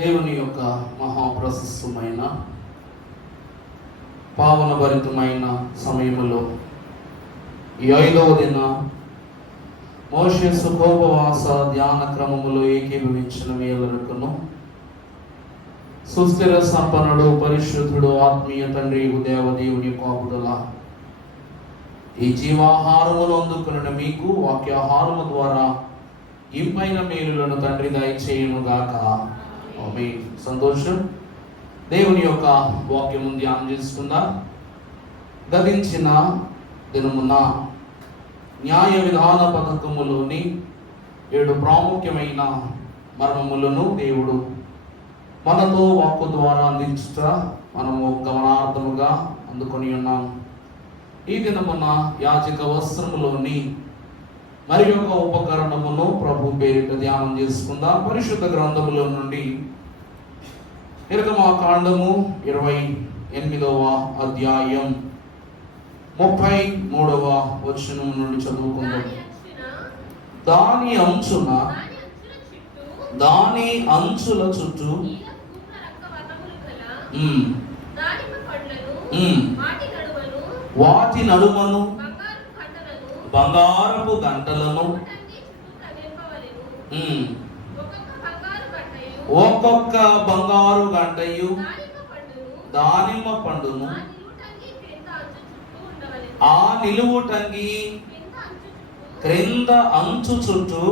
దేవుని యొక్క మహాప్రశస్తమైన పావనభరితమైన సమయములో ఈ 5వ దిన మోషే సుఖోపవాస ధ్యాన క్రమములో ఏకీభవించిన వేళకును సుస్థిర సంపన్నుడు పరిశుద్ధుడు ఆత్మీయ తండ్రి దేవదేవుని కాపుదల ఈ జీవాహారమును అందుకున్న మీకు వాక్యాహారము ద్వారా ఇంపైన మేలులను తండ్రి దయచేయును గాక. ఆమేన్. సంతోషం. దేవుని యొక్క వాక్యము ధ్యానం చేసుకుందాం. గతించిన దినమున న్యాయ విధాన పథకములోని 7 ప్రాముఖ్యమైన మర్మములను దేవుడు మనతో వాక్కు ద్వారా అందించుట మనము గమనార్థముగా అందుకొని ఉన్నాం. ఈ దినమున యాజక వస్త్రములోని మరి ఒక ఉపకరణమును ప్రభు పేరిట ధ్యానం చేసుకుందాం. పరిశుద్ధ గ్రంథములో నుండి నిర్గమాకాండము 28వ అధ్యాయం 33వ వచనం నుండి చదువుకుందాం. దాని అంచుల చుట్టూ వాటి నడుమను బంగారపు గంటలను ఒక్కొక్క బంగారు గంటయు దానిమ్మ పండును ఆ నిలువుటంగి క్రింద అంచు చుట్టూ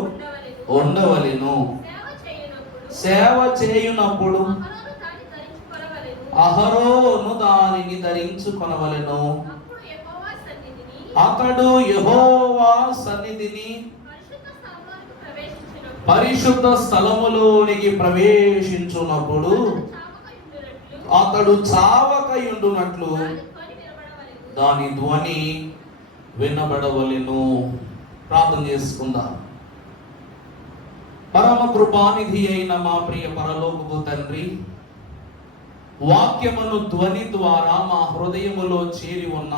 ఉండవలెను. సేవ చేయునప్పుడు అహరోను దానిని ధరించుకొనవలెను. అతడు యెహోవా సన్నిధిని పరిశుద్ధ స్థలములోనికి ప్రవేశించున్నప్పుడు అతడు చావకయుండునట్లు దాని ధ్వని వినబడవలెను. ప్రార్థన చేసుకుందాం. పరమ కృపానిధి అయిన మా ప్రియ పరలోకపు తండ్రి, వాక్యమును ధ్వని ద్వారా మా హృదయములో చేరి ఉన్న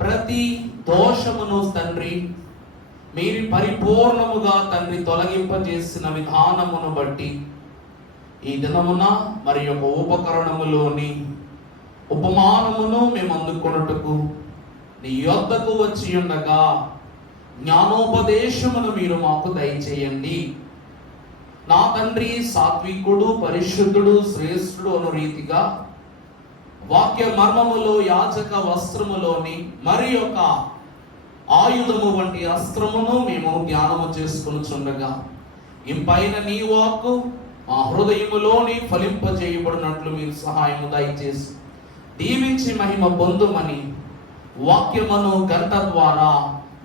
ప్రతి దోషమును తండ్రి మీరు పరిపూర్ణముగా తండ్రి తొలగింపజేసిన విధానమును బట్టి ఈ దినమున మరి యొక్క ఉపకరణములోని ఉపమానమును మేము అందుకొనుటకు నీ యొద్దకు వచ్చి ఉండగా జ్ఞానోపదేశమును మీరు మాకు దయచేయండి. నా తండ్రి సాత్వికుడు, పరిశుద్ధుడు, శ్రేష్ఠుడు అను రీతిగా వాక్య మర్మములో యాజక వస్త్రములోని మరి యొక్క ఆయుధము వంటి అస్త్రమును మేము ధ్యానము చేసుకొనుచుండగా ఇంపైన నీ వాక్కు మా హృదయములోని ఫలింపజేయబడినట్లు మీరు సహాయము దయచేసి దీవించి మహిమ పొందుమని వాక్యమును గంట ద్వారా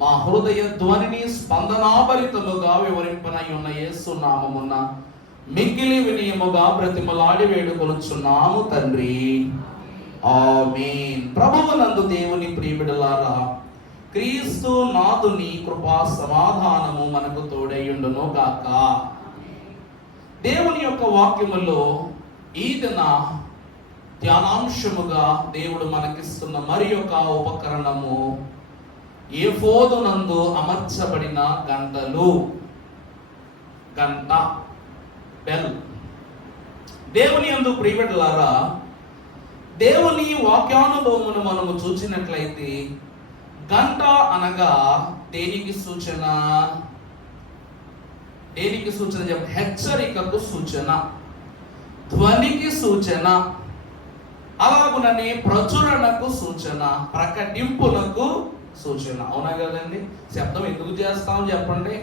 మా హృదయ ధ్వనిని స్పందనాభరితముగా వివరింపనై ఉన్న యేసు నామమున మిక్కిలి వినయముగా బ్రతిమలాడి వేడుకొనుచున్నాము తండ్రి. ఆమేన్. ప్రభువునందు దేవుని ప్రియబిడ్డలారా, క్రీస్తు నాథుని కృపా సమాధానము మనకు తోడైయుండును గాక. దేవుని యొక్క వాక్యములో ఈ దిన ధ్యానాంశముగా దేవుడు మనకిస్తున్న మరి యొక్క ఉపకరణము ఏఫోదు నందు అమర్చబడిన గంటలు. గంట, బెల్. దేవుని యందు ప్రియబిడ్డలారా, దేవుని వాక్యానుభవమును మనము చూసినట్లయితే గంట అనగా దేనికి సూచన? దేనికి సూచన? హెచ్చరికకు సూచన, ధ్వనికి సూచన, అలాగునని ప్రచురణకు సూచన, ప్రకటింపునకు సూచన. అవునా కదండి? శబ్దం ఎందుకు చేస్తాం చెప్పండి.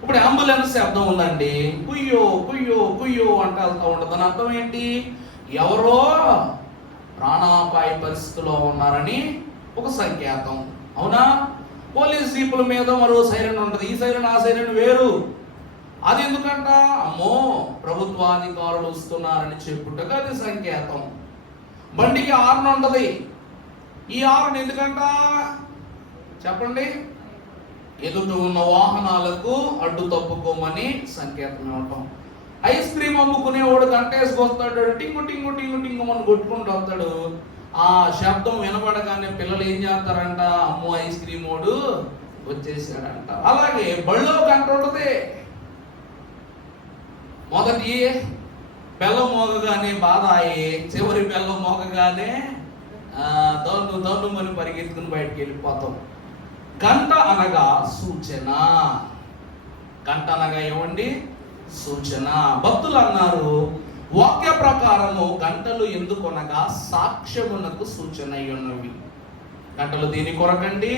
ఇప్పుడు అంబులెన్స్ శబ్దం ఉందండి, కుయ్యో కుయ్యో కుయ్యో అంటే వెళ్తా ఉండదు. దాని అర్థం ఏంటి? ఎవరో ప్రాణాపాయ పరిస్థితిలో ఉన్నారని ఒక సంకేతం. అవునా? పోలీస్ జీపుల మీద మరో సైరన్ ఉంటుంది. ఈ సైరన్ ఆ సైరన్ వేరు. అది ఎందుకంట? అమ్మో ప్రభుత్వాధికారులు వస్తున్నారని చెప్పుటగా అది సంకేతం. బండికి హార్న్ ఉంటుంది. ఈ హార్న్ ఎందుకంట చెప్పండి? ఎదుట ఉన్న వాహనాలకు అడ్డు తప్పుకోమని సంకేతం ఇవ్వటం. ఐస్ క్రీమ్ అమ్ముకునేవాడు గంటేసుకొస్తాడు, టింగు టింగు టింగు టింగు అని కొట్టుకుంటూ వస్తాడు. ఆ శబ్దం వినబడగానే పిల్లలు ఏం చేస్తారంట? అమ్మో ఐస్ క్రీమ్ వాడు వచ్చేసాడంట. అలాగే బళ్ళో గంట ఉంటుంది. మొదటి బెల్లం మోగగానే బాధ అయ్యి, చివరి బెల్లం మోగగానే దొండుమని పరిగెత్తుకుని బయటికి వెళ్ళిపోతాం. గంట అనగా సూచన. గంట అనగా ఏమండి? సూచన. భక్తులు అన్నారు, వాక్య ప్రకారము గంటలు ఎందుకనగా సాక్ష్యమునకు సూచన అయి ఉన్నవి. గంటలు దీని కొరకండి?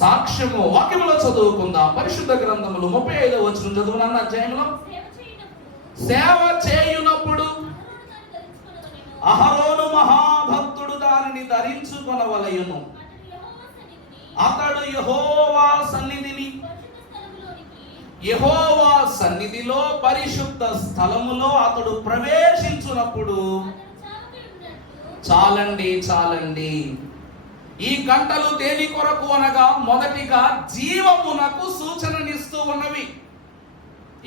సాక్ష్యము. వాక్యములో చదువుకుందాం. పరిశుద్ధ గ్రంథములు 35వ వచనం చదువునన్న అధ్యాయంలో, సేవ చేయునప్పుడు అహరోను మహాభక్తుడు దానిని ధరించుకొనవలయును. అతడు యెహోవా సన్నిధిలో పరిశుద్ధ స్థలములో అతడు ప్రవేశించునప్పుడు. చాలండి. ఈ గంటలు దేని కొరకు అనగా, మొదటిగా జీవమునకు సూచననిస్తూ ఉన్నవి.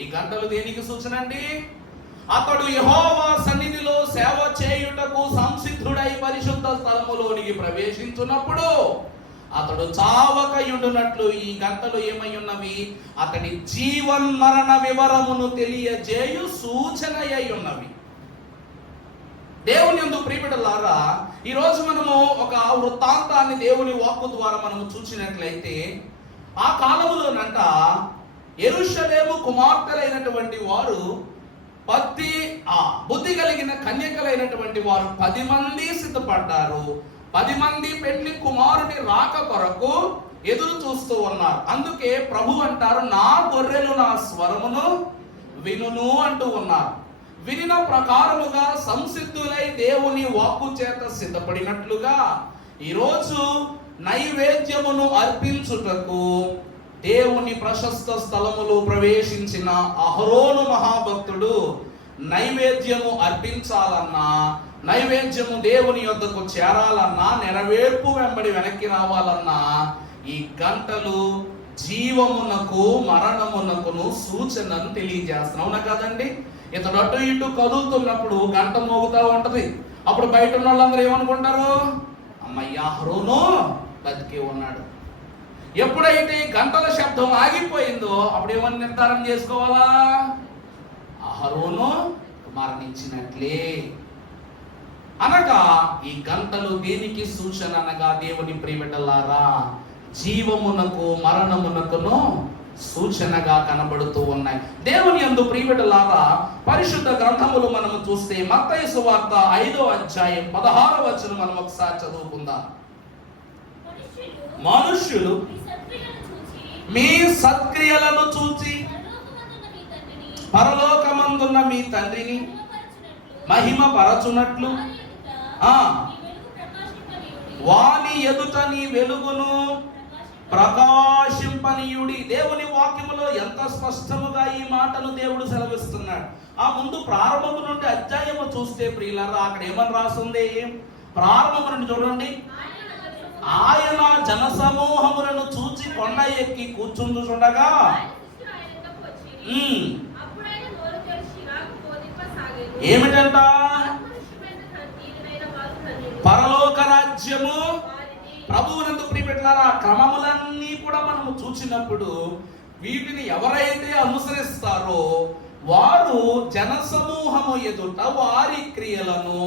ఈ గంటలు దేనికి సూచన అండి? అతడు యెహోవా సన్నిధిలో సేవ చేయుటకు సంసిద్ధుడై పరిశుద్ధ స్థలములోనికి ప్రవేశించున్నప్పుడు అతడు చావకయుండునట్లు ఈ గంటలు ఏమై ఉన్నవి? అతడి జీవన్మరణ వివరమును తెలియజేయు సూచన అయి ఉన్నవి. దేవుని యందు ప్రియబిడ్డలారా, ఈరోజు మనము ఒక వృత్తాంతాన్ని దేవుని వాక్కు ద్వారా మనము చూసినట్లయితే, ఆ కాలములోనంట యెరూషలేము కుమార్తెలైనటువంటి వారు బుద్ధి కలిగిన కన్యకలైనటువంటి వారు 10 మంది సిద్ధపడ్డారు. 10 మంది పెళ్లి కుమారుని రాక కొరకు ఎదురు చూస్తూ ఉన్నారు. అందుకే ప్రభు అంటారు, నా గొర్రెలు నా స్వరమును వినును అంటూ ఉన్నారు. వినిన ప్రకారముగా సంసిద్ధులై దేవుని వాక్కు చేత సిద్ధపడినట్లుగా ఈరోజు నైవేద్యమును అర్పించుటకు దేవుని ప్రశస్త స్థలములో ప్రవేశించిన అహరోను మహాభక్తుడు నైవేద్యము అర్పించాలన్నా, నైవేద్యము దేవుని యొద్దకు చేరాలన్నా, నెరవేర్పు వెంబడి వెనక్కి రావాలన్నా ఈ గంటలు జీవమునకు మరణమునకును సూచనను తెలియజేస్తున్నాం. అవునా కదండి? ఇతడు అటు ఇటు కదులుతున్నప్పుడు గంట మోగుతూ ఉంటది. అప్పుడు బయట ఉన్న వాళ్ళందరూ ఏమనుకుంటారు? అమ్మయ్య, అహరోను బతికే ఉన్నాడు. ఎప్పుడైతే గంటల శబ్దం ఆగిపోయిందో అప్పుడు ఏమని నిర్ధారణ చేసుకోవాలా? అహరోను మరణించినట్లే. అనగా ఈ గంటలు దేనికి సూచన అనగా, దేవుని ప్రియబిడ్డలారా, జీవమునకు మరణమునకును సూచనగా కనబడుతూ ఉన్నాయి. దేవుని యందు ప్రియబిడ్డలారా, పరిశుద్ధ గ్రంథములు మనము చూస్తే మత్తయి సువార్త 5వ అధ్యాయం 16వ వచనం మనం ఒకసారి చదువుకుందాం. మనుష్యులు మీ సత్క్రియలను చూచి పరలోకమందున్న మీ తండ్రిని మహిమపరచునట్లు వాని ఎదుట నీ వెలుగును ప్రకాశింపనీయుడి. దేవుని వాక్యములో ఎంత స్పష్టముగా ఈ మాటను దేవుడు సెలవిస్తున్నాడు. ఆ ముందు ప్రారంభము నుండి అధ్యాయము చూస్తే ప్రియులారా, అక్కడ ఏమని రాస్తుంది? ప్రారంభము నుండి చూడండి. ఆయన జనసమూహములను చూచి కొండ ఎక్కి కూర్చుండుచుండగా ఏమిటంట? పరలోక రాజ్యము ప్రభువునందు ప్రియబిడ్డలారా, క్రమములన్నీ కూడా మనము చూసినప్పుడు వీటిని ఎవరైతే అనుసరిస్తారో వారు జనసమూహము ఎదుట వారి క్రియలను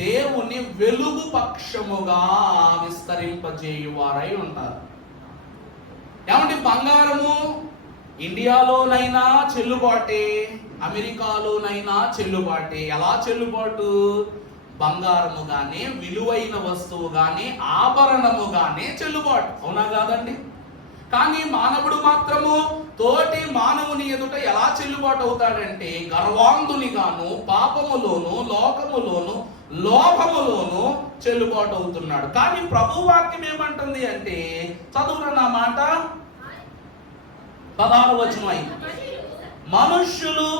దేవుని వెలుగు పక్షముగా విస్తరింపజేయువారై ఉంటారు. ఏమంటే బంగారము ఇండియాలోనైనా చెల్లుబాటే, అమెరికాలోనైనా చెల్లుబాటే. ఎలా చెల్లుబాటు? బంగారముగానే, విలువైన వస్తువుగానే, ఆభరణముగానే చెల్లుబాటు. అవునా కాదండి? కానీ మానవుడు మాత్రము తోటి మానవుని ఎదుట ఎలా చెల్లుబాటు అవుతాడంటే గర్వాంధునిగాను, పాపములోను, లోకములోను, లోభములోను చెల్లుబాటు అవుతున్నాడు. కానీ ప్రభు వాక్యం ఏమంటుంది అంటే, చదువున నా మాట 16వ వచనం, మనుష్యులు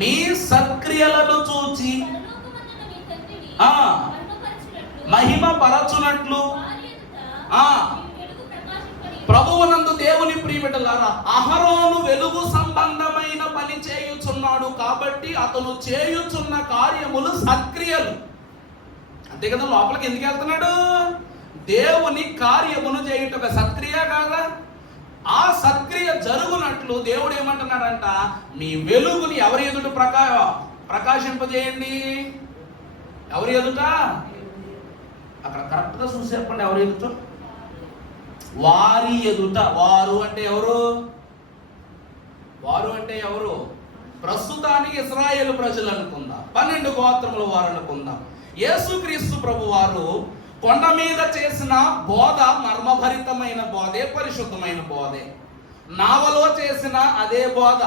మీ సత్క్రియలను చూచి మహిమ పరచునట్లు. ప్రభువునందు దేవుని ప్రియబిడ్డలారా, అహరోను వెలుగు సంబంధమైన పని చేయుచున్నాడు కాబట్టి అతను చేయుచున్న కార్యములు సత్క్రియలు. అంతే కదా? లోపలికి ఎందుకు వెళ్తున్నాడు? దేవుని కార్యమును చేయుట ఒక సత్క్రియ కాదా? ఆ సత్క్రియ జరుగునట్లు దేవుడు ఏమంటున్నాడంట, మీ వెలుగుని ఎవరి ఎదుట ప్రకాశింపజేయండి. ఎవరి ఎదుట? అక్కడ కరెక్ట్ గా చూసి చెప్పండి, ఎవరి ఎదుట? వారి ఎదుట. వారు అంటే ఎవరు? వారు అంటే ఎవరు? ప్రస్తుతానికి ఇశ్రాయేలు ప్రజలు అనుకుందాం, 12 గోత్రముల వారు అనుకుందాం. యేసుక్రీస్తు ప్రభు వారు కొండ మీద చేసిన బోధ మర్మభరితమైన బోధే, పరిశుద్ధమైన బోధే. నావలో చేసిన అదే బోధ.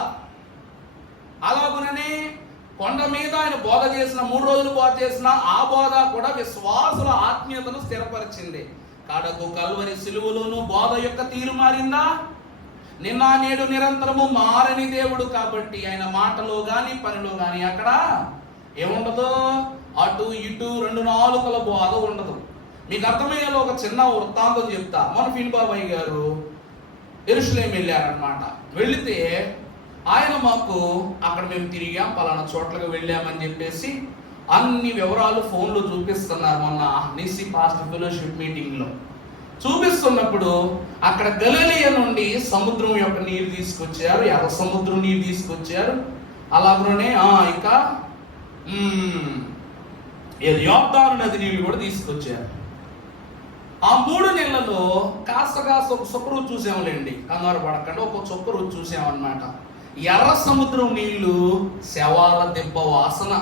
అలాగునని కొండ మీద ఆయన బోధ చేసిన, 3 రోజులు బోధ చేసిన ఆ బోధ కూడా విశ్వాసుల ఆత్మీయతను స్థిరపరిచింది. కడకు కల్వరి సిలువలోను బోధ యొక్క తీరు మారిందా? నిన్న నేడు నిరంతరము మారని దేవుడు కాబట్టి ఆయన మాటలో గాని పనిలో గాని అక్కడ ఏముండదు, అటు ఇటు 2 నాలుకల బోధ ఉండదు. మీకు అర్థమయ్యేలో ఒక చిన్న వృత్తాంతం చెప్తా. మన ఫీల్ బాబాయ్ గారు యెరూషలేం వెళ్ళారనమాట. వెళితే ఆయన మాకు అక్కడ మేము తిరిగాం, పలానా చోట్లకు వెళ్ళామని చెప్పేసి అన్ని వివరాలు ఫోన్లో చూపిస్తున్నారు. మొన్న నిసి పాస్ట్ ఫెలోషిప్ మీటింగ్లో చూపిస్తున్నప్పుడు అక్కడ గలిలయ నుండి సముద్రం యొక్క నీరు తీసుకొచ్చారు, ఎర్ర సముద్రం నీరు తీసుకొచ్చారు. అలాగనే ఇంకా యోర్దాను నది నీళ్ళు కూడా తీసుకొచ్చారు. ఆ 3 నెలల్లో కాస్త ఒక చొక్క రోజు చూసాములేండి, కంగారు పడకండి, ఒక చొక్క రోజు చూసామన్నమాట. ఎర్ర సముద్రం నీళ్లు శవాల దెబ్బ వాసన,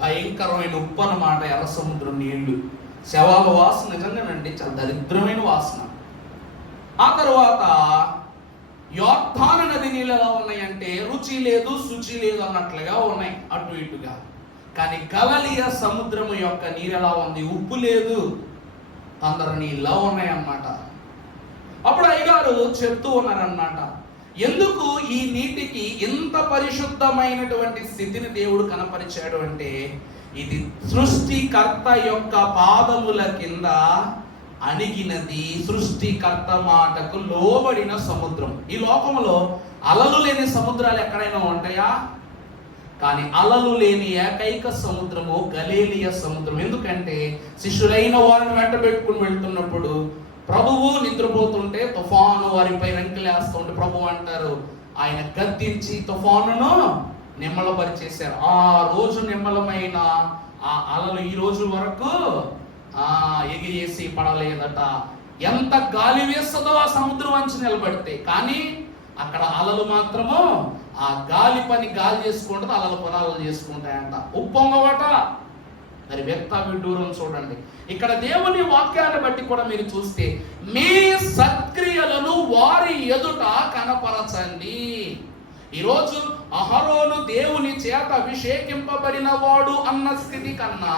భయంకరమైన ఉప్పు అన్నమాట. ఎర్ర సముద్రం నీళ్లు శవాల వాసన నిజంగానండి చాలా దరిద్రమైన వాసన. ఆ తర్వాత యోర్దాను నది నీళ్ళు ఎలా ఉన్నాయంటే రుచి లేదు శుచి లేదు అన్నట్లుగా ఉన్నాయి, అటు ఇటుగా. కానీ గలిలయ సముద్రము యొక్క నీరు ఎలా ఉంది? ఉప్పు లేదు, అందరు నీళ్ళ ఉన్నాయి అన్నమాట. అప్పుడు అయ్యగారు చెప్తూ ఉన్నారన్నమాట, ఎందుకు ఈ నీటికి ఇంత పరిశుద్ధమైనటువంటి స్థితిని దేవుడు కనపరిచాడు అంటే, ఇది సృష్టికర్త యొక్క పాదముల కింద అణిగినది, సృష్టికర్త మాటకు లోబడిన సముద్రం. ఈ లోకంలో అలలు లేని సముద్రాలు ఎక్కడైనా ఉంటాయా? కానీ అలలు లేని ఏకైక సముద్రము గలిలయ సముద్రం. ఎందుకంటే శిష్యులైన వారిని వెంట పెట్టుకుని వెళ్తున్నప్పుడు ప్రభువు నిద్రపోతుంటే తుఫాను వారిపై వెంకలేస్తుంటే ప్రభు అంటారు, ఆయన గద్దించి తుఫానును నిమ్మలపరిచేశారు. ఆ రోజు నిమ్మలమైన ఆ అలలు ఈ రోజు వరకు ఎగిరేసి పడలేదట. ఎంత గాలి వేస్తుందో ఆ సముద్రం అంచు నిలబడితే, కానీ అక్కడ అలలు మాత్రము ఆ గాలి పని గాలి చేసుకుంటుంది, అలల పని అలలు చేసుకుంటాయంట. ఉప్పొంగవట. మరి వ్యక్త విడ్డూరం చూడండి. ఇక్కడ దేవుని వాక్యాన్ని బట్టి కూడా మీరు చూస్తే, మీ సత్క్రియలను వారి ఎదుట కనపరచండి. ఈరోజు అహరోను దేవుని చేత అభిషేకింపబడిన వాడు అన్న స్థితి కన్నా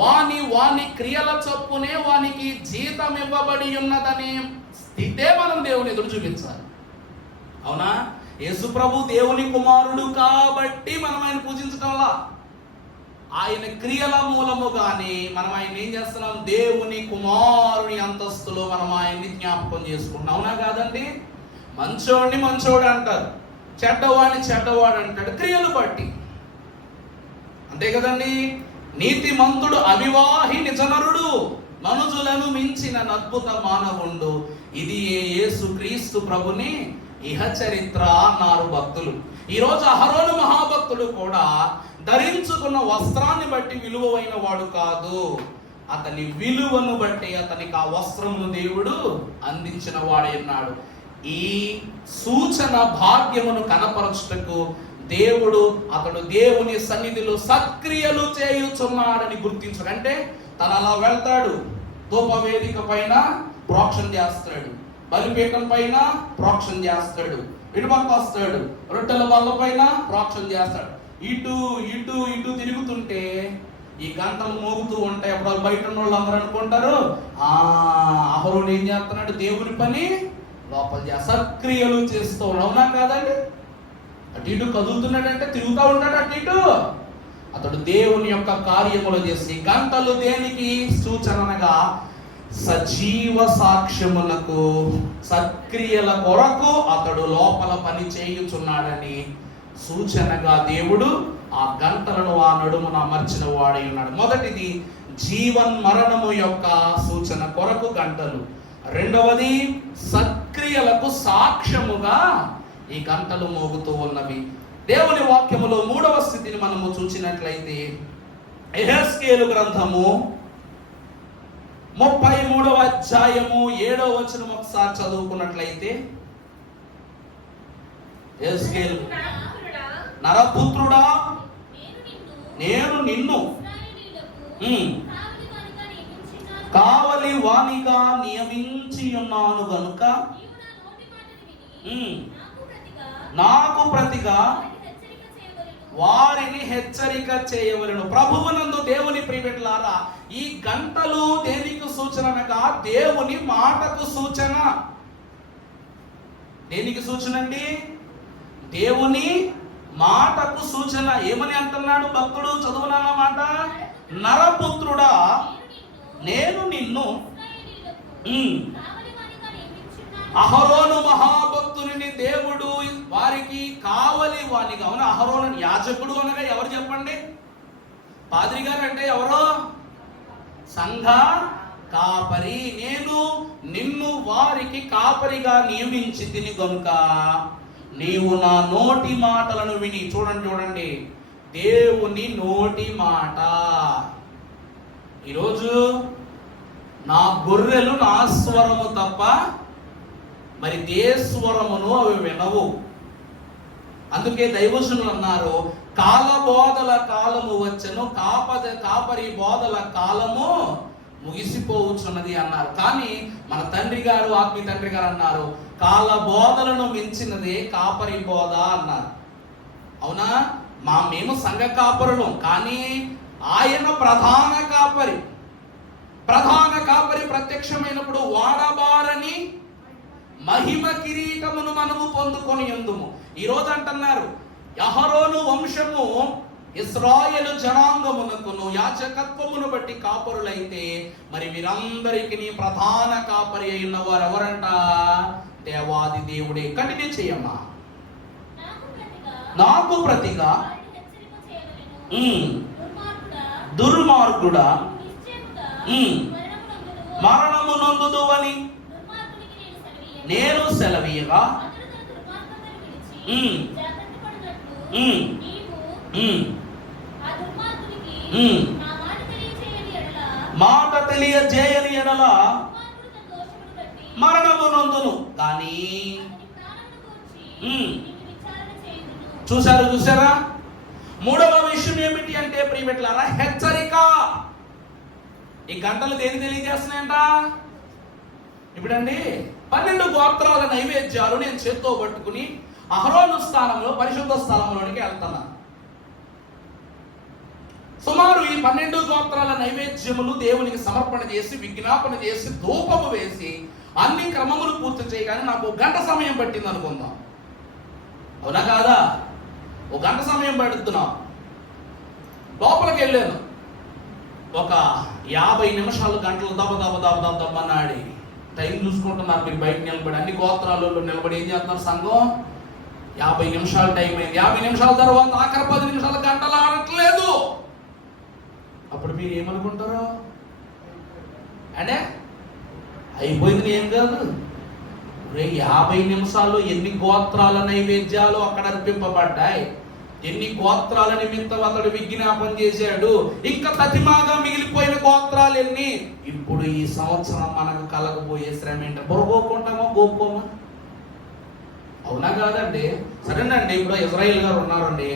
వాని క్రియల చొప్పునే వానికి జీతం ఇవ్వబడి ఉన్నదనే స్థితే మనం దేవుని ఎదురు చూపించాలి. అవునా? యేసు ప్రభు దేవుని కుమారుడు కాబట్టి మనం ఆయన పూజించటంలా, ఆయన క్రియల మూలముగానే మనం ఆయన ఏం చేస్తున్నాం? దేవుని కుమారుని అంతస్తులో మనం ఆయన్ని జ్ఞాపకం చేసుకుంటున్నాం. అవునా కాదండి? మంచోడిని మంచోడు అంటారు, చెడ్డవాడిని చెడ్డవాడు అంటాడు క్రియలు బట్టి. అంతే కదండి? నీతిమంతుడు అవివాహి నిజనరుడు, మనుజులను మించిన అద్భుత మానవుండు, ఇది యేసు క్రీస్తు ప్రభుని ఇహ చరిత్ర అన్నారు భక్తులు. ఈరోజు అహరోను మహాభక్తుడు కూడా ధరించుకున్న వస్త్రాన్ని బట్టి విలువైన వాడు కాదు, అతని విలువను బట్టి అతనికి ఆ వస్త్రమును దేవుడు అందించిన వాడే ఉన్నాడు. ఈ సూచన భాగ్యమును కనపరచుటకు దేవుడు అతడు దేవుని సన్నిధిలో సత్క్రియలు చేయుచున్నాడని గుర్తించడు. అంటే తను అలా వెళ్తాడు, ధూపవేదిక పైన ప్రోక్షణ చేస్తాడు, బలిపీఠం పైన ప్రోక్షణ చేస్తాడు, ఇటుపక్క వస్తాడు, రొట్టెల బల్ల పైన ప్రోక్షణ చేస్తాడు. ఇటు ఇటు ఇటు తిరుగుతుంటే ఈ గంటలు మోగుతూ ఉంటాయి. అప్పుడు బయట ఉన్న వాళ్ళు అందరూ అనుకుంటారు, అహరోను ఏం చేస్తున్నాడు? దేవుని పని లోపల సత్క్రియలు చేస్తూ ఉన్నాడు. అవునా కాదండి? అటు ఇటు కదులుతున్నాడంటే తిరుగుతూ ఉంటాడు అటు ఇటు. అతడు దేవుని యొక్క కార్యములు చేసి, గంటలు దేనికి సూచనగా సజీవ సాక్ష్యములకు సత్క్రియల కొరకు అతడు లోపల పని చేయుచున్నాడని సూచనగా దేవుడు ఆ గంటలను ఆ నడుమున అమర్చిన వాడై ఉన్నాడు. మొదటిది జీవన్ మరణము యొక్క సూచన కొరకు గంటలు, రెండవది సత్క్రియ క్రియలకు సాక్ష్యముగా ఈ గంటలు మోగుతూ ఉన్నవి. దేవుని వాక్యములో 3వ స్థితిని మనము చూసినట్లయితే యెహెజ్కేలు గ్రంథము 33వ అధ్యాయము 7వ వచనం ఒకసారి చదువుకున్నట్లయితే, యెహెజ్కేలు, నరపుత్రుడా, నేను నిన్ను కావలి వానిగా నియమించి ఉన్నాను గనుక నాకు ప్రతిగా వారిని హెచ్చరిక చేయవలెను. ప్రభువునందు దేవుని ప్రియబిడ్డలారా, ఈ గంటలు దేనికి సూచన అనగా దేవుని మాటకు సూచన. దేనికి సూచన అండి? దేవుని మాటకు సూచన. ఏమని అంటున్నాడు భక్తుడు? చదువునన్న మాట, నరపుత్రుడా, నేను నిన్ను అహరోను మహాభక్తుని దేవుడు వారికి కావలి వానిగా. అవును, అహరోను యాజకుడు అనగా ఎవరు చెప్పండి? పాద్రి గారు అంటే ఎవరో సంఘ కాపరి. నేను నిన్ను వారికి కాపరిగా నియమించి తిని గనుక నీవు నా నోటి మాటలను విని. చూడండి, దేవుని నోటి మాట. ఈరోజు నా గొర్రెలు నా స్వరము తప్ప మరి దేస్వరమును అవి వినవు. అందుకే దైవజనులు అన్నారు, కాలబోధల కాలము వచ్చెను, కాపరి బోధల కాలము ముగిసిపోవచ్చున్నది అన్నారు. కానీ మన తండ్రి గారు, ఆత్మీయ తండ్రి గారు అన్నారు, కాల బోధలను మించినదే కాపరి బోధ అన్నారు. అవునా? మేము సంఘ కాపరులు, కానీ ఆయన ప్రధాన కాపరి. ప్రత్యక్షమైనప్పుడు వాడబారని మహిమ కిరీటమును మనము పొందుకొని ఉందుము. ఈరోజు అంటున్నారు, అహరోను వంశము ఇశ్రాయేలు జనాంగమునకును యాజకత్వమును బట్టి కాపరులైతే మరి వీరందరికీ ప్రధాన కాపరి అయిన వారు ఎవరంట? దేవాది దేవుడే. కంటిన్యూ చేయమ్మా. నాకు ప్రతిగా దుర్మార్గుడా మరణము నొందుదువని నేను సెలవీయగా మాట తెలియజేయని ఎడల మరణము నొందును. కానీ చూసారా? 3వ విషయం ఏమిటి అంటే ప్రియమిత్రులారా, హెచ్చరిక. ఈ గంటలు దేని తెలియజేస్తున్నాయంట? ఇప్పుడండి 12 గోత్రాల నైవేద్యాలు నేను చేత్తో పట్టుకుని అహరోను స్థానంలో పరిశుద్ధ స్థలంలోనికి వెళ్తున్నా. సుమారు ఈ 12 గోత్రాల నైవేద్యములు దేవునికి సమర్పణ చేసి, విజ్ఞాపన చేసి, ధూపము వేసి అన్ని క్రమములు పూర్తి చేయగానే నాకు 1 గంట సమయం పట్టింది అనుకుందాం. అవునా కాదా? 1 గంట సమయం పడుతున్నాం. లోపలికి వెళ్ళాను. ఒక 50 నిమిషాలు, గంటలు దబ్బనాడి టైం చూసుకుంటున్నారు. మీరు బయట నిలబడి అన్ని గోత్రాలలో నిలబడి ఏం చేస్తున్నారు? సంఘం 50 నిమిషాలు టైం అయింది. 50 నిమిషాల తర్వాత ఆఖరి 10 నిమిషాలు గంటలు ఆడట్లేదు. అప్పుడు మీరు ఏమనుకుంటారు? అంటే అయిపోయింది. ఏం కాదు, 50 నిమిషాల్లో ఎన్ని గోత్రాల నైవేద్యాలు అక్కడ అర్పింపబడ్డాయి, ఎన్ని గోత్రాల నిమిత్తం అతడు విజ్ఞాపన చేశాడు, ఇంకా ప్రతిమాగా మిగిలిపోయిన గోత్రాలు ఎన్ని. ఇప్పుడు ఈ సంవత్సరం మనకు కలగబోయే శ్రమ ఏంటో బొరగోకుంటామా, గోపుకోమా? అవునా కాదండి? సరేనండి, ఇప్పుడు ఇజ్రాయిల్ గారు ఉన్నారండి,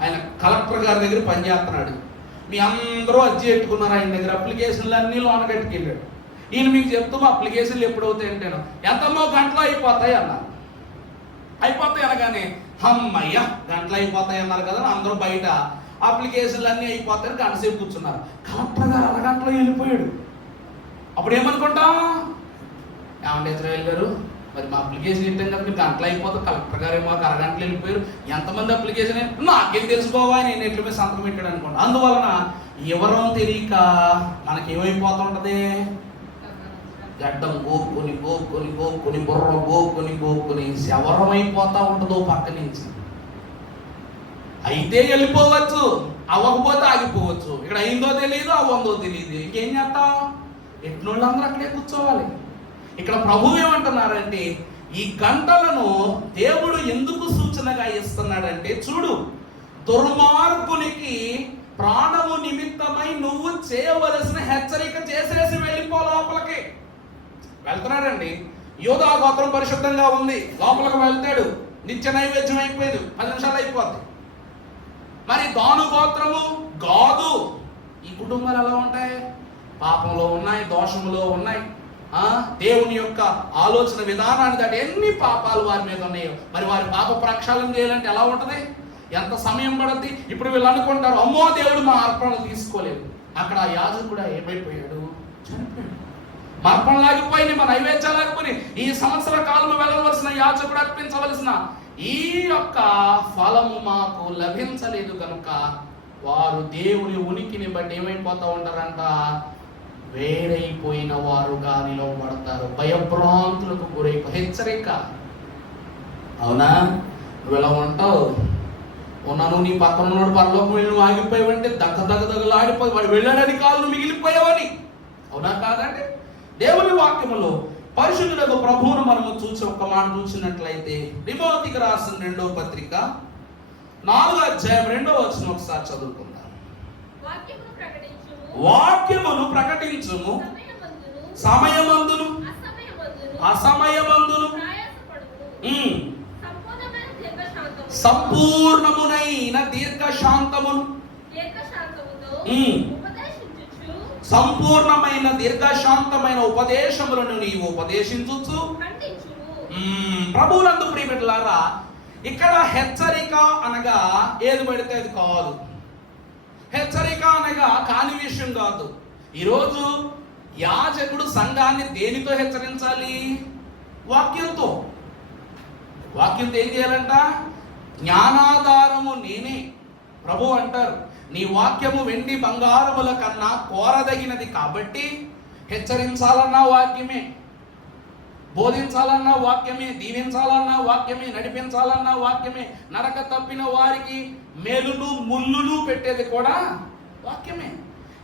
ఆయన కలెక్టర్ గారి దగ్గర పనిచేస్తున్నాడు. మీ అందరూ అర్జీ పెట్టుకున్నారు ఆయన దగ్గర, అప్లికేషన్లు అన్నీ లోన కట్టుకెళ్ళాడు. ఈయన మీకు చెప్తూ మా అప్లికేషన్లు ఎప్పుడు అవుతాయి అంటేను, ఎంతమో గంటలు అయిపోతాయి అన్నారు. అయిపోతాయి అనగానే అమ్మయ్య గంటలు అయిపోతాయి అన్నారు కదా, అందరూ బయట అప్లికేషన్లు అన్నీ అయిపోతాయని గంట సేపు కూర్చున్నారు. కలెక్టర్ గారు అరగంటలో వెళ్ళిపోయాడు. అప్పుడు ఏమనుకుంటాం? ఏమంటే ఇజ్రాయిల్ గారు, మరి మా అప్లికేషన్ ఏంటంటే కదా, మీరు గంటలు అయిపోతాం, కలెక్టర్ గారు ఏమో అరగంటలు వెళ్ళిపోయారు, ఎంతమంది అప్లికేషన్ నాకేం తెలుసుకోవా, నేను ఎట్ల మీద సంతకం పెట్టాడు అనుకోండి. అందువలన ఎవరో తెలియక మనకేమైపోతుంటది, గడ్డం గోపుకొని గోపుకొని గోపుకొని బుర్ర గోపుకొని గోపుకొని శవరమైపోతా ఉంటుందో పక్క నుంచి. అయితే వెళ్ళిపోవచ్చు, అవ్వకపోతే ఆగిపోవచ్చు. ఇక్కడ అయిందో తెలియదు, అవ్వందో తెలియదు, ఇంకేం చేస్తాం? ఎట్నోళ్ళందరూ అక్కడే కూర్చోవాలి. ఇక్కడ ప్రభువు ఏమంటున్నారంటే, ఈ గంటలను దేవుడు ఎందుకు సూచనగా ఇస్తున్నాడంటే, చూడు, దుర్మార్గునికి ప్రాణము నిమిత్తమై నువ్వు చేయవలసిన హెచ్చరిక చేసేసి వెళ్ళిపో లోపలికి. వెళ్తున్నాడండి. యూదా గోత్రం పరిశుద్ధంగా ఉంది, లోపలికి వెళ్తాడు, నిత్య నైవేద్యం అయిపోయింది, 10 నిమిషాలు అయిపోద్ది. మరి దాను గోత్రము, గాదు, ఈ కుటుంబాలు ఎలా ఉంటాయి? పాపంలో ఉన్నాయి, దోషములో ఉన్నాయి, దేవుని యొక్క ఆలోచన విధానాన్ని దాటి ఎన్ని పాపాలు వారి మీద ఉన్నాయో. మరి వారి పాప ప్రక్షాళన చేయాలంటే ఎలా ఉంటుంది? ఎంత సమయం పడుద్ది? ఇప్పుడు వీళ్ళు అనుకుంటారు, అమ్మో దేవుడు మా అర్పణలు తీసుకోలేదు. అక్కడ ఆ యాజకుడు ఏమైపోయాడు? చనిపోయాడు. మా అర్పణ లాగిపోయింది, మా నైవేద్యాలు లాగిపోయి ఈ సంవత్సర కాలం వెళ్ళవలసిన యాజకుడు అర్పించవలసిన ఈ యొక్క ఫలము మాకు లభించలేదు కనుక వారు దేవుని ఉనికిని బట్టి ఏమైపోతా ఉంటారంట? వేరైపోయిన వారుగా నిలవబడతారు, భయభ్రాంతులకు గురైపో. హెచ్చరిక. అవునా? నువ్వు ఎలా ఉంటావు? ఉన్నాను, నీ పక్కన ఉన్నాడు పరలోకం వెళ్ళి నువ్వు ఆగిపోయావంటే దగ్గలాడిపోయి వాడు వెళ్ళాడని కాదు, నువ్వు మిగిలిపోయావని. అవునా కాదండి? దేవుని వాక్యములో పరిశుద్ధులకు ప్రభువును మనము చూసి ఒక్క మాట చూసినట్లయితే, తిమోతికి రాసిన 2వ పత్రిక 4వ అధ్యాయం 2వ వచనం ఒకసారి చదువుకుందాం. వాక్యమును ప్రకటించుము, సమయమందును అసమయమందును సంపూర్ణమునైన దీర్ఘశాంతమును, సంపూర్ణమైన దీర్ఘశాంతమైన ఉపదేశములను నీవు ఉపదేశించుచు. ప్రభువులందు ప్రియబిడ్డలారా, ఇక్కడ హెచ్చరిక అనగా ఏది పడితే అది కాదు. హెచ్చరిక అనగా కాని విషయం కాదు. ఈరోజు యాజకుడు సంఘాన్ని దేనితో హెచ్చరించాలి? వాక్యంతో. వాక్యంతో ఏం చేయాలంట? జ్ఞానాధారము నేనే. ప్రభు అంటారు, నీ వాక్యము వెండి బంగారముల కన్నా కోరదగినది కాబట్టి హెచ్చరించాలన్నా వాక్యమే, బోధించాలన్నా వాక్యమే, దీవించాలన్నా వాక్యమే, నడిపించాలన్నా వాక్యమే, నడక తప్పిన వారికి మేలులు ముల్లులు పెట్టేది కూడా వాక్యమే.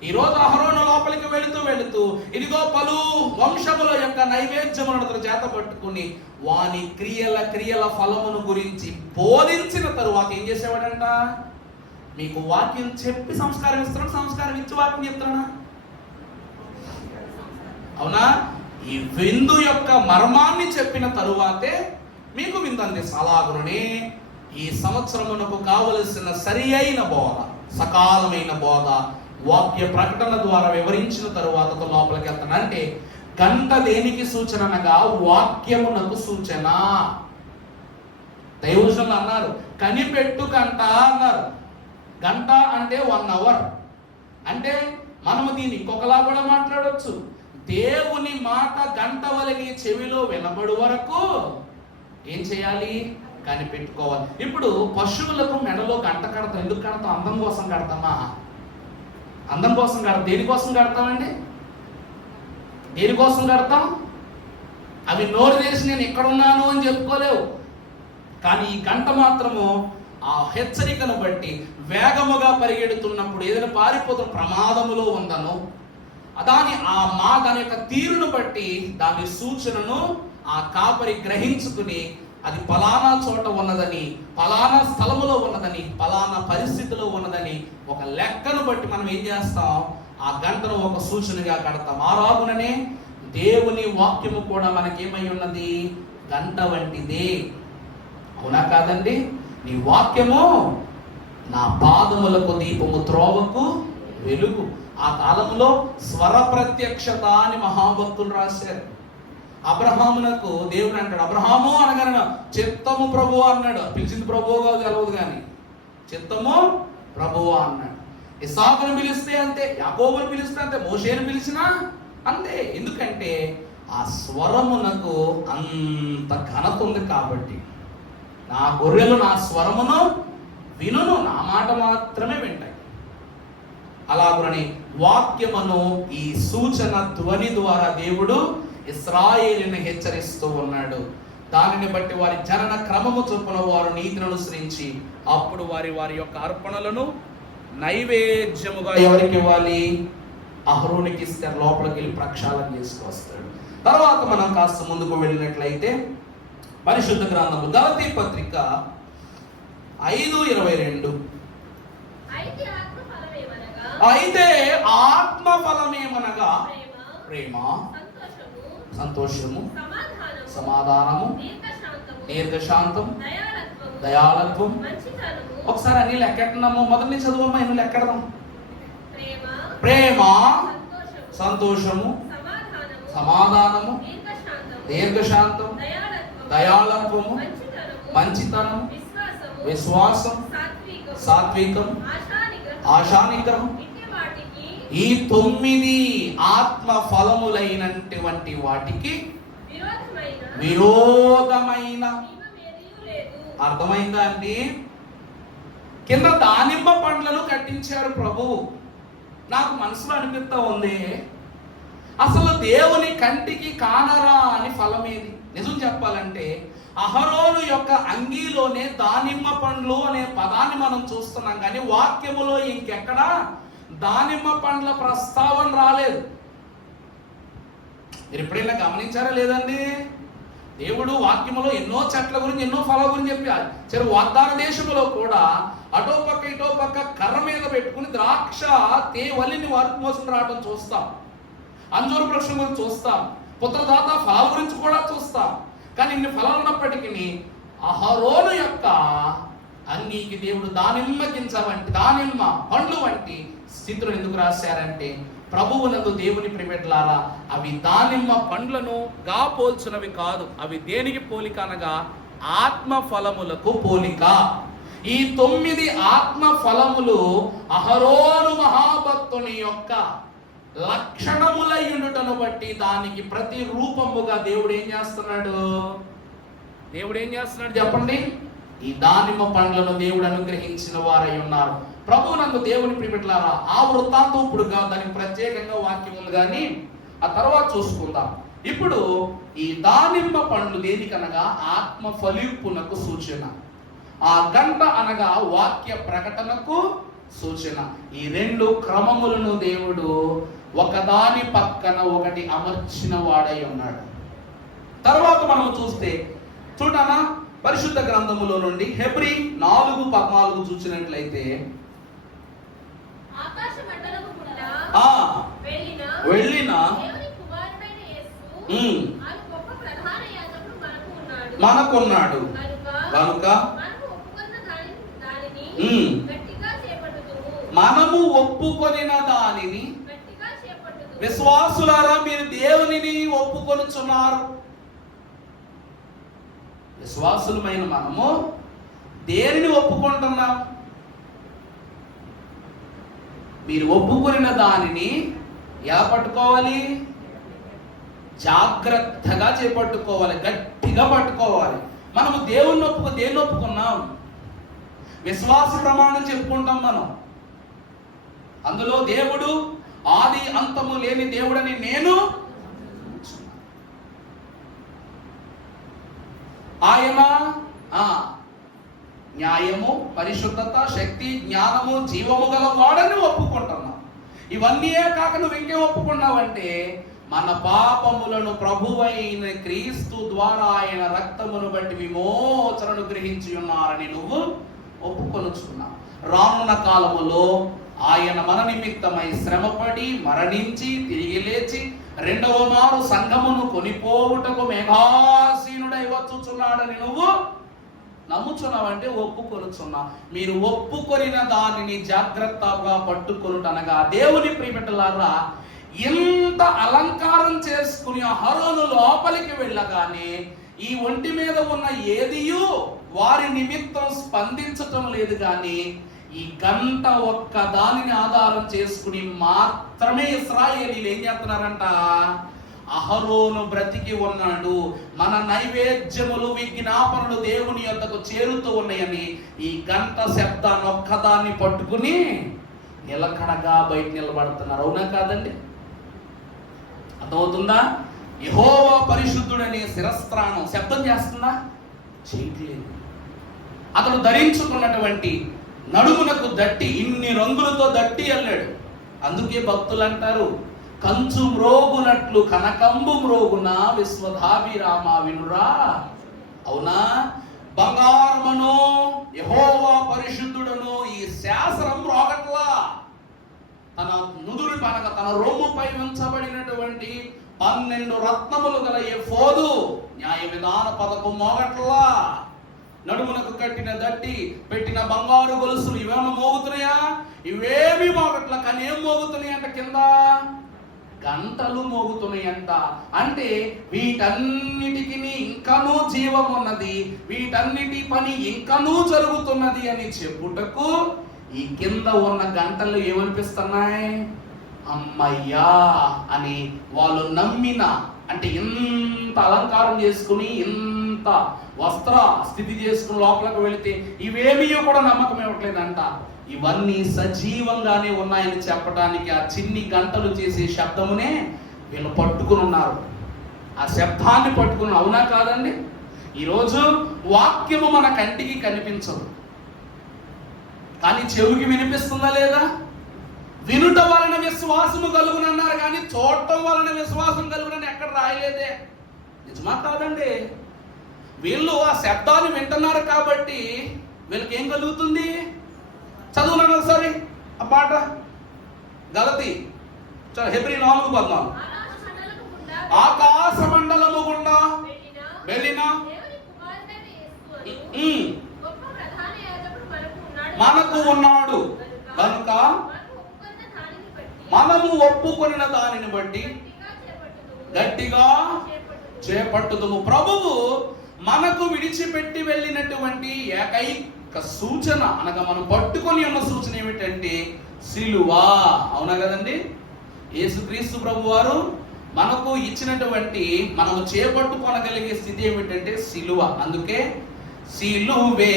ఈరోజు అహరోను లోపలికి వెళుతూ ఇదిగో పలు వంశముల యొక్క నైవేద్యములను చేత పట్టుకుని వాని క్రియల ఫలమును గురించి బోధించిన తరువాత ఏం చేసేవాడంట? మీకు వాక్యం చెప్పి సంస్కారం ఇస్తున్నాడు, సంస్కారం ఇచ్చి వాక్యం చెప్తున్నా. అవునా? ఈ విందు యొక్క మర్మాన్ని చెప్పిన తరువాతే మీకు విందు అందిస్తా. అలాగునే ఈ సంవత్సరమునకు కావలసిన సరి అయిన బోధ, సకాలమైన బోధ వాక్య ప్రకటన ద్వారా వివరించిన తరువాత లోపలికి వెళ్తాను. అంటే గంట దేనికి సూచన అనగా వాక్యమునకు సూచన. దైవజనులు అన్నారు, కనిపెట్టు గంట అన్నారు. గంట అంటే 1 అవర్. అంటే మనము దీన్ని ఇంకొకలా కూడా మాట్లాడవచ్చు. దేవుని మాట గంట వలె నీ చెవిలో వినబడు వరకు ఏం చేయాలి? కనిపెట్టుకోవాలి. ఇప్పుడు పశువులకు మెడలో గంట కడతాం. ఎందుకు కడతాం? అందం కోసం కడతామా? అందం కోసం కడతాం. దేనికోసం కడతామండి? దేనికోసం కడతాం? అవి నోరు తెరిచి నేను ఎక్కడున్నాను అని చెప్పుకోలేవు. కానీ ఈ గంట మాత్రము ఆ హెచ్చరికను బట్టి వేగముగా పరిగెడుతున్నప్పుడు ఏదైనా పారిపోతున్న ప్రమాదములో ఉందను దాని యొక్క తీరును బట్టి దాని సూచనను ఆ కాపరి గ్రహించుకుని అది పలానా చోట ఉన్నదని, పలానా స్థలములో ఉన్నదని, పలానా పరిస్థితిలో ఉన్నదని ఒక లెక్కను బట్టి మనం ఏం చేస్తాం? ఆ గంటను ఒక సూచనగా కడతాం. ఆ రాగుననే దేవుని వాక్యము కూడా మనకేమై ఉన్నది? గంట వంటిదే. అవునా కాదండి? నీ వాక్యము నా పాదములకు దీపము, త్రోవకు వెలుగు. ఆ కాలంలో స్వర ప్రత్యక్షత అని మహాభక్తులు రాశారు. అబ్రహామునకు దేవుడు అంటాడు, అబ్రహాము అనగానే చిత్తము ప్రభువా అన్నాడు. పిలిచింది ప్రభువుగా తెలవదు కానీ చిత్తము ప్రభువా అన్నాడు. ఇస్సాకును పిలిస్తే అంతే, యాకోబును పిలిస్తే అంతే, మోషేను పిలిచినా అంతే. ఎందుకంటే ఆ స్వరమునకు అంత ఘనత ఉంది కాబట్టి. నా గొర్రెలు నా స్వరమును వినును, నా మాట మాత్రమే వింటాయి. అలాగని వాక్యమును ఈ సూచన ధ్వని ద్వారా దేవుడు ఇశ్రాయేలుని హెచ్చరిస్తూ ఉన్నాడు. దానిని బట్టి వారి జనన క్రమము చొప్పున వారు నీతిని అనుసరించి అప్పుడు వారి యొక్క అర్పణలను నైవేద్యముగా ఎవరికి ఇవ్వాలి? అహరోనికి ఇస్తే లోపలికి వెళ్ళి ప్రక్షాళన చేసుకొస్తాడు. తర్వాత మనం కాస్త ముందుకు వెళ్ళినట్లయితే పరిశుద్ధ గ్రంథము గలతీ పత్రిక 5:22. అయితే ఆత్మ ఫలమేమనగా ప్రేమ, సంతోషము, సమాధానము, దీర్ఘశాంతం, దయాళత్వం. ఒకసారి అన్ని లెక్కెట్టనము. మొదటి చదువమ్మా, ఎన్ని లెక్కెడదాం. ప్రేమ, సంతోషము, సమాధానము, దీర్ఘశాంతం, దయాళత్వము, మంచితనము, విశ్వాసం, సాత్వికం, ఆశానిగ్రహం. ఈ 9 ఆత్మ ఫలములైనటువంటి వాటికి విరోధమైన. అర్థమైందా అండి? కింద దానిమ్మ పండ్లను కట్టించారు ప్రభువు. నాకు మనసులో అనిపిస్తా ఉంది, అసలు దేవుని కంటికి కానరా అని ఫలమేది? నిజం చెప్పాలంటే అహరోను యొక్క అంగీలోనే దానిమ్మ పండ్లు అనే పదాన్ని మనం చూస్తున్నాం, కానీ వాక్యములో ఇంకెక్కడా దానిమ్మ పండ్ల ప్రస్తావన రాలేదు. మీరు ఎప్పుడైనా గమనించారా లేదండి? దేవుడు వాక్యములో ఎన్నో చెట్ల గురించి, ఎన్నో ఫలాల గురించి చెప్పారు. సరే, వాగ్దాన దేశములో కూడా అటో పక్క ఇటో పక్క కర్ర మీద పెట్టుకుని ద్రాక్ష వల్లిని వారికి మోసం రావడం చూస్తాం. అంజూరు వృక్షం గురించి చూస్తాం. పుత్రదాత ఫలాల గురించి కూడా చూస్తాం. కానీ ఇన్ని ఫలాలు ఉన్నప్పటికీ అహరోను యొక్క అంగీకి దేవుడు దానిమ్మ గింజ వంటి, దానిమ్మ పండ్లు వంటి స్థితులు ఎందుకు రాశారంటే, ప్రభువునకు దేవుని ప్రిమిట్లారా, అవి దానిమ్మ పండ్లను గా పోల్చినవి కాదు. అవి దేనికి పోలిక అనగా ఆత్మ ఫలములకు పోలిక. ఈ 9 ఆత్మ ఫలములు అహరోను మహాభక్తుని యొక్క లక్షణములయ్యుండుటను బట్టి దానికి ప్రతి రూపముగా దేవుడు ఏం చేస్తున్నాడు? చెప్పండి. ఈ దానిమ్మ పండ్లను దేవుడు అనుగ్రహించిన వారై ఉన్నారు. ప్రభువునందు దేవుని ప్రియబిడ్డలారా, ఆ వృత్తాంతం ఇప్పుడు దానికి ప్రత్యేకంగా వాక్యములు కానీ ఆ తర్వాత చూసుకుందాం. ఇప్పుడు ఈ దానిమ్మ పండ్లు దేనికనగా ఆత్మ ఫలింపునకు సూచన. ఆ గంట అనగా వాక్య ప్రకటనకు సూచన. ఈ 2 క్రమములను దేవుడు ఒకదాని పక్కన ఒకటి అమర్చిన వాడై ఉన్నాడు. తర్వాత మనం చూడనా పరిశుద్ధ గ్రంథములో నుండి హెబ్రీ 4:14 చూసినట్లయితే, వెళ్ళిన మనకున్నాడు కనుక మనము ఒప్పుకొనిన దానిని. విశ్వాసులారా, మీరు దేవునిని ఒప్పుకొనుచున్నారు. విశ్వాసులమైన మనము దేనిని ఒప్పుకుంటున్నాం? మీరు ఒప్పుకొనిన దానిని ఎలా పట్టుకోవాలి? జాగ్రత్తగా చేపట్టుకోవాలి, గట్టిగా పట్టుకోవాలి. మనము దేన్ని ఒప్పుకున్నాం? విశ్వాస ప్రమాణం చెప్పుకుంటాం మనం. అందులో దేవుడు ఆది అంతము లేని దేవుడని నేను, ఆయన న్యాయము, పరిశుద్ధత, శక్తి, జ్ఞానము, జీవము గల వాడని ఒప్పుకుంటున్నాం. ఇవన్నీ కాక నువ్వు ఇంకేం ఒప్పుకున్నావంటే, మన పాపములను ప్రభువైన క్రీస్తు ద్వారా ఆయన రక్తమును బట్టి విమోచనను గ్రహించి ఉన్నారని నువ్వు ఒప్పుకొనుచున్నావు. రానున్న కాలములో ఆయన మన నిమిత్తమై శ్రమపడి మరణించి తిరిగి లేచి 2వ మారు సంఘమును కొనిపోవుటకు మేఘాసీనుడై వచ్చుచున్నాడని నువ్వు నమ్ముచున్నావంటే ఒప్పుకొనుచున్నా. మీరు ఒప్పుకొనిన దానిని జాగ్రత్తగా పట్టుకొనుటనగా దేవుని ప్రియబిడ్డలారా, ఇంత అలంకారం చేసుకుని అహరోను లోపలికి వెళ్ళగానే ఈ ఒంటి మీద ఉన్న ఏదియు వారి నిమిత్తం స్పందించటం లేదు. కానీ ఈ గంట ఒక్క దానిని ఆధారం చేసుకుని మాత్రమే ఇశ్రాయేలీయులు ఏం చేస్తున్నారంట? అహరోను బ్రతికి ఉన్నాడు, మన నైవేద్యములు, విజ్ఞాపనలు దేవుని యొద్దకు చేరుతూ ఉన్నాయని ఈ గంట శబ్దాన్ని ఒక్కదాన్ని పట్టుకుని నిలకడగా బయట నిలబడుతున్నారు. అవునా కాదండి? అర్థమవుతుందా? యెహోవా పరిశుద్ధుడనే శిరస్త్రాణం శబ్దం చేస్తుందా? చేయట్లేదు. అతడు ధరించుకున్నటువంటి నడుమునకు దట్టి, ఇన్ని రంగులతో దట్టి అల్లాడు. అందుకే భక్తులు అంటారు, కంచు మ్రోగునట్లు కనకంబు మ్రోగున విశ్వధాభిరామ వినురా. అవునా? బంగారమును యెహోవా పరిశుద్ధుడను ఈ శాసనం రోగట్లా. తన నుదురు పనక తన రొమ్ముపై ఉంచబడినటువంటి 12 రత్నములు గల ఎఫోదు న్యాయ విధాన పథకం మోగట్లా. నడుమునకు కట్టిన దట్టి పెట్టిన బంగారు గొలుసులు ఇవేమో మోగుతున్నాయా? ఇవేమి మోగట్లా. కానీ ఏం మోగుతున్నాయి అంట? కింద గంటలు మోగుతున్నాయంట. అంటే వీటన్నిటికి ఇంకనూ జీవం ఉన్నది, వీటన్నిటి పని ఇంకనూ జరుగుతున్నది అని చెప్పుటకు ఈ కింద ఉన్న గంటలు ఏమనిపిస్తున్నాయి? అమ్మయ్యా అని వాళ్ళు నమ్మిన, అంటే ఇంత అలంకారం చేసుకుని ఇంత వస్త్ర స్థితి చేసుకుని లోపలికి వెళితే ఇవేమీ కూడా నమ్మకం ఇవ్వట్లేదంట. ఇవన్నీ సజీవంగానే ఉన్నాయని చెప్పడానికి ఆ చిన్ని గంటలు చేసే శబ్దమునే వీళ్ళు పట్టుకుని ఉన్నారు. ఆ శబ్దాన్ని పట్టుకుని, అవునా కాదండి? ఈరోజు వాక్యము మన కంటికి కనిపించదు, కానీ చెవికి వినిపిస్తుందా లేదా? వినుట వలన విశ్వాసము కలుగునన్నారు, కానీ చూడటం వలన విశ్వాసం కలుగునని ఎక్కడ రాయలేదే. నిజమా కాదండి? వీళ్ళు ఆ శబ్దాన్ని వింటున్నారు కాబట్టి వీళ్ళకి ఏం కలుగుతుంది? చదువున్నాను ఒకసారి ఆ పాట. గలతీ హెబ్రీ 4:14. ఆకాశ మండలము గుండా వెళ్ళిన మనకు ఉన్నాడు కనుక మనము ఒప్పుకొనిన దానిని బట్టి గట్టిగా చేపట్టుదుము. ప్రభువు మనకు విడిచిపెట్టి వెళ్ళినటువంటి ఏకైక సూచన అనగా మనం పట్టుకొని ఉన్న సూచన ఏమిటంటే సిలువ. అవునా కదండి? యేసుక్రీస్తు ప్రభు వారు మనకు ఇచ్చినటువంటి, మనము చేపట్టుకొనగలిగే స్థితి ఏమిటంటే సిలువ. అందుకే సిలువే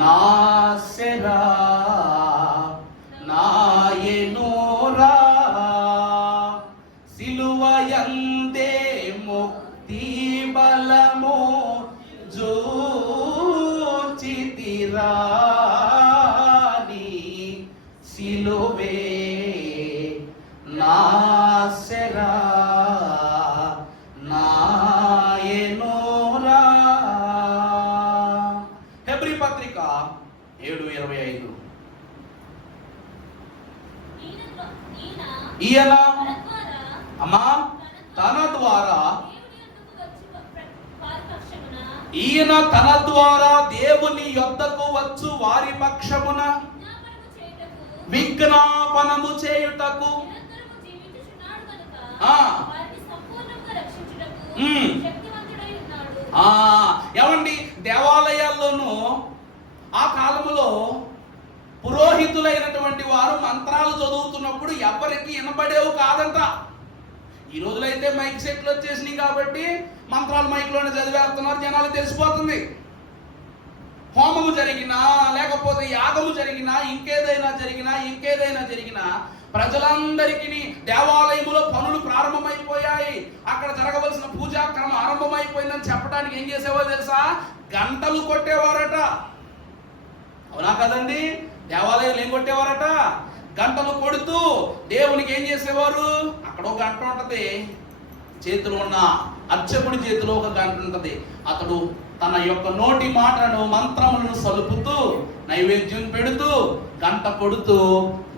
నాసెరా నాయనోరా సిలువయందే ముక్తి బలము జోచితిరాని సిలువే నాసెరా నాయనోరా. హెబ్రీ పత్రిక 7:25. ఈయన అమ్మా తన ద్వారా ఈయన తన ద్వారా దేవుని యొద్దకు వచ్చు వారి పక్షమున విజ్ఞాపనము చేయుటకు ఏమండి? దేవాలయాల్లోనూ ఆ కాలములో పురోహితులైనటువంటి వారు మంత్రాలు చదువుతున్నప్పుడు ఎవరికి వినపడేవి కాదంట. ఈ రోజులైతే మైక్ సెట్లు వచ్చేసినాయి కాబట్టి మంత్రాలు మైక్లోనే చదివేస్తున్నారు, జనాలు తెలిసిపోతుంది. హోమము జరిగినా లేకపోతే యాగము జరిగినా ఇంకేదైనా జరిగినా ప్రజలందరికీ దేవాలయములో పనులు ప్రారంభమైపోయాయి, అక్కడ జరగవలసిన పూజాక్రమం ఆరంభమైపోయిందని చెప్పడానికి ఏం చేసేవారు తెలుసా? గంటలు కొట్టేవారట. అవునా కదండి? దేవాలయాలు ఏం కొట్టేవారట? గంటలు కొడుతూ దేవునికి ఏం చేసేవారు? అక్కడ ఒక గంట ఉంటది, చేతిలో ఉన్న అర్చకుడి చేతిలో ఒక గంట ఉంటది. అతడు తన యొక్క నోటి మాటలను మంత్రములను సలుపుతూ నైవేద్యం పెడుతూ గంట కొడుతూ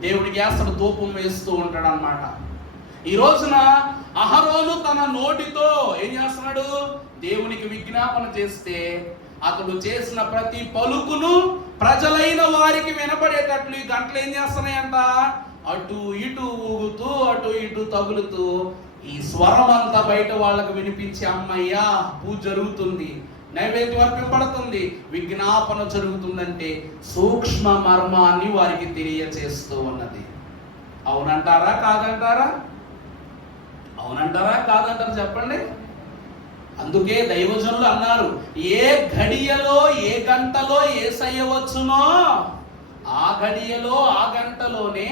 దేవుడికి వేస్తాడు, ధూపం వేస్తూ ఉంటాడు అన్నమాట. ఈ రోజున అహరోను తన నోటితో ఏం చేస్తున్నాడు? దేవునికి విజ్ఞాపన చేస్తే అతడు చేసిన ప్రతి పలుకును ప్రజలైన వారికి వినపడేటట్లు ఈ గంటలు ఏం చేస్తున్నాయంట? అటు ఇటు ఊగుతూ అటు ఇటు తగులుతూ ఈ స్వరం అంతా బయట వాళ్ళకు వినిపించి, అమ్మయ్యా పూజ జరుగుతుంది, నైవేద్యం అర్పింపబడుతుంది, విజ్ఞాపన జరుగుతుందంటే సూక్ష్మ మర్మాన్ని వారికి తెలియచేస్తూ ఉన్నది. అవునంటారా కాదంటారా? అవునంటారా కాదంటారా? చెప్పండి. అందుకే దైవజనులు అన్నారు, ఏ ఘడియలో ఏ గంటలో యేసయ్య వచ్చునో ఆ ఘడియలో ఆ గంటలోనే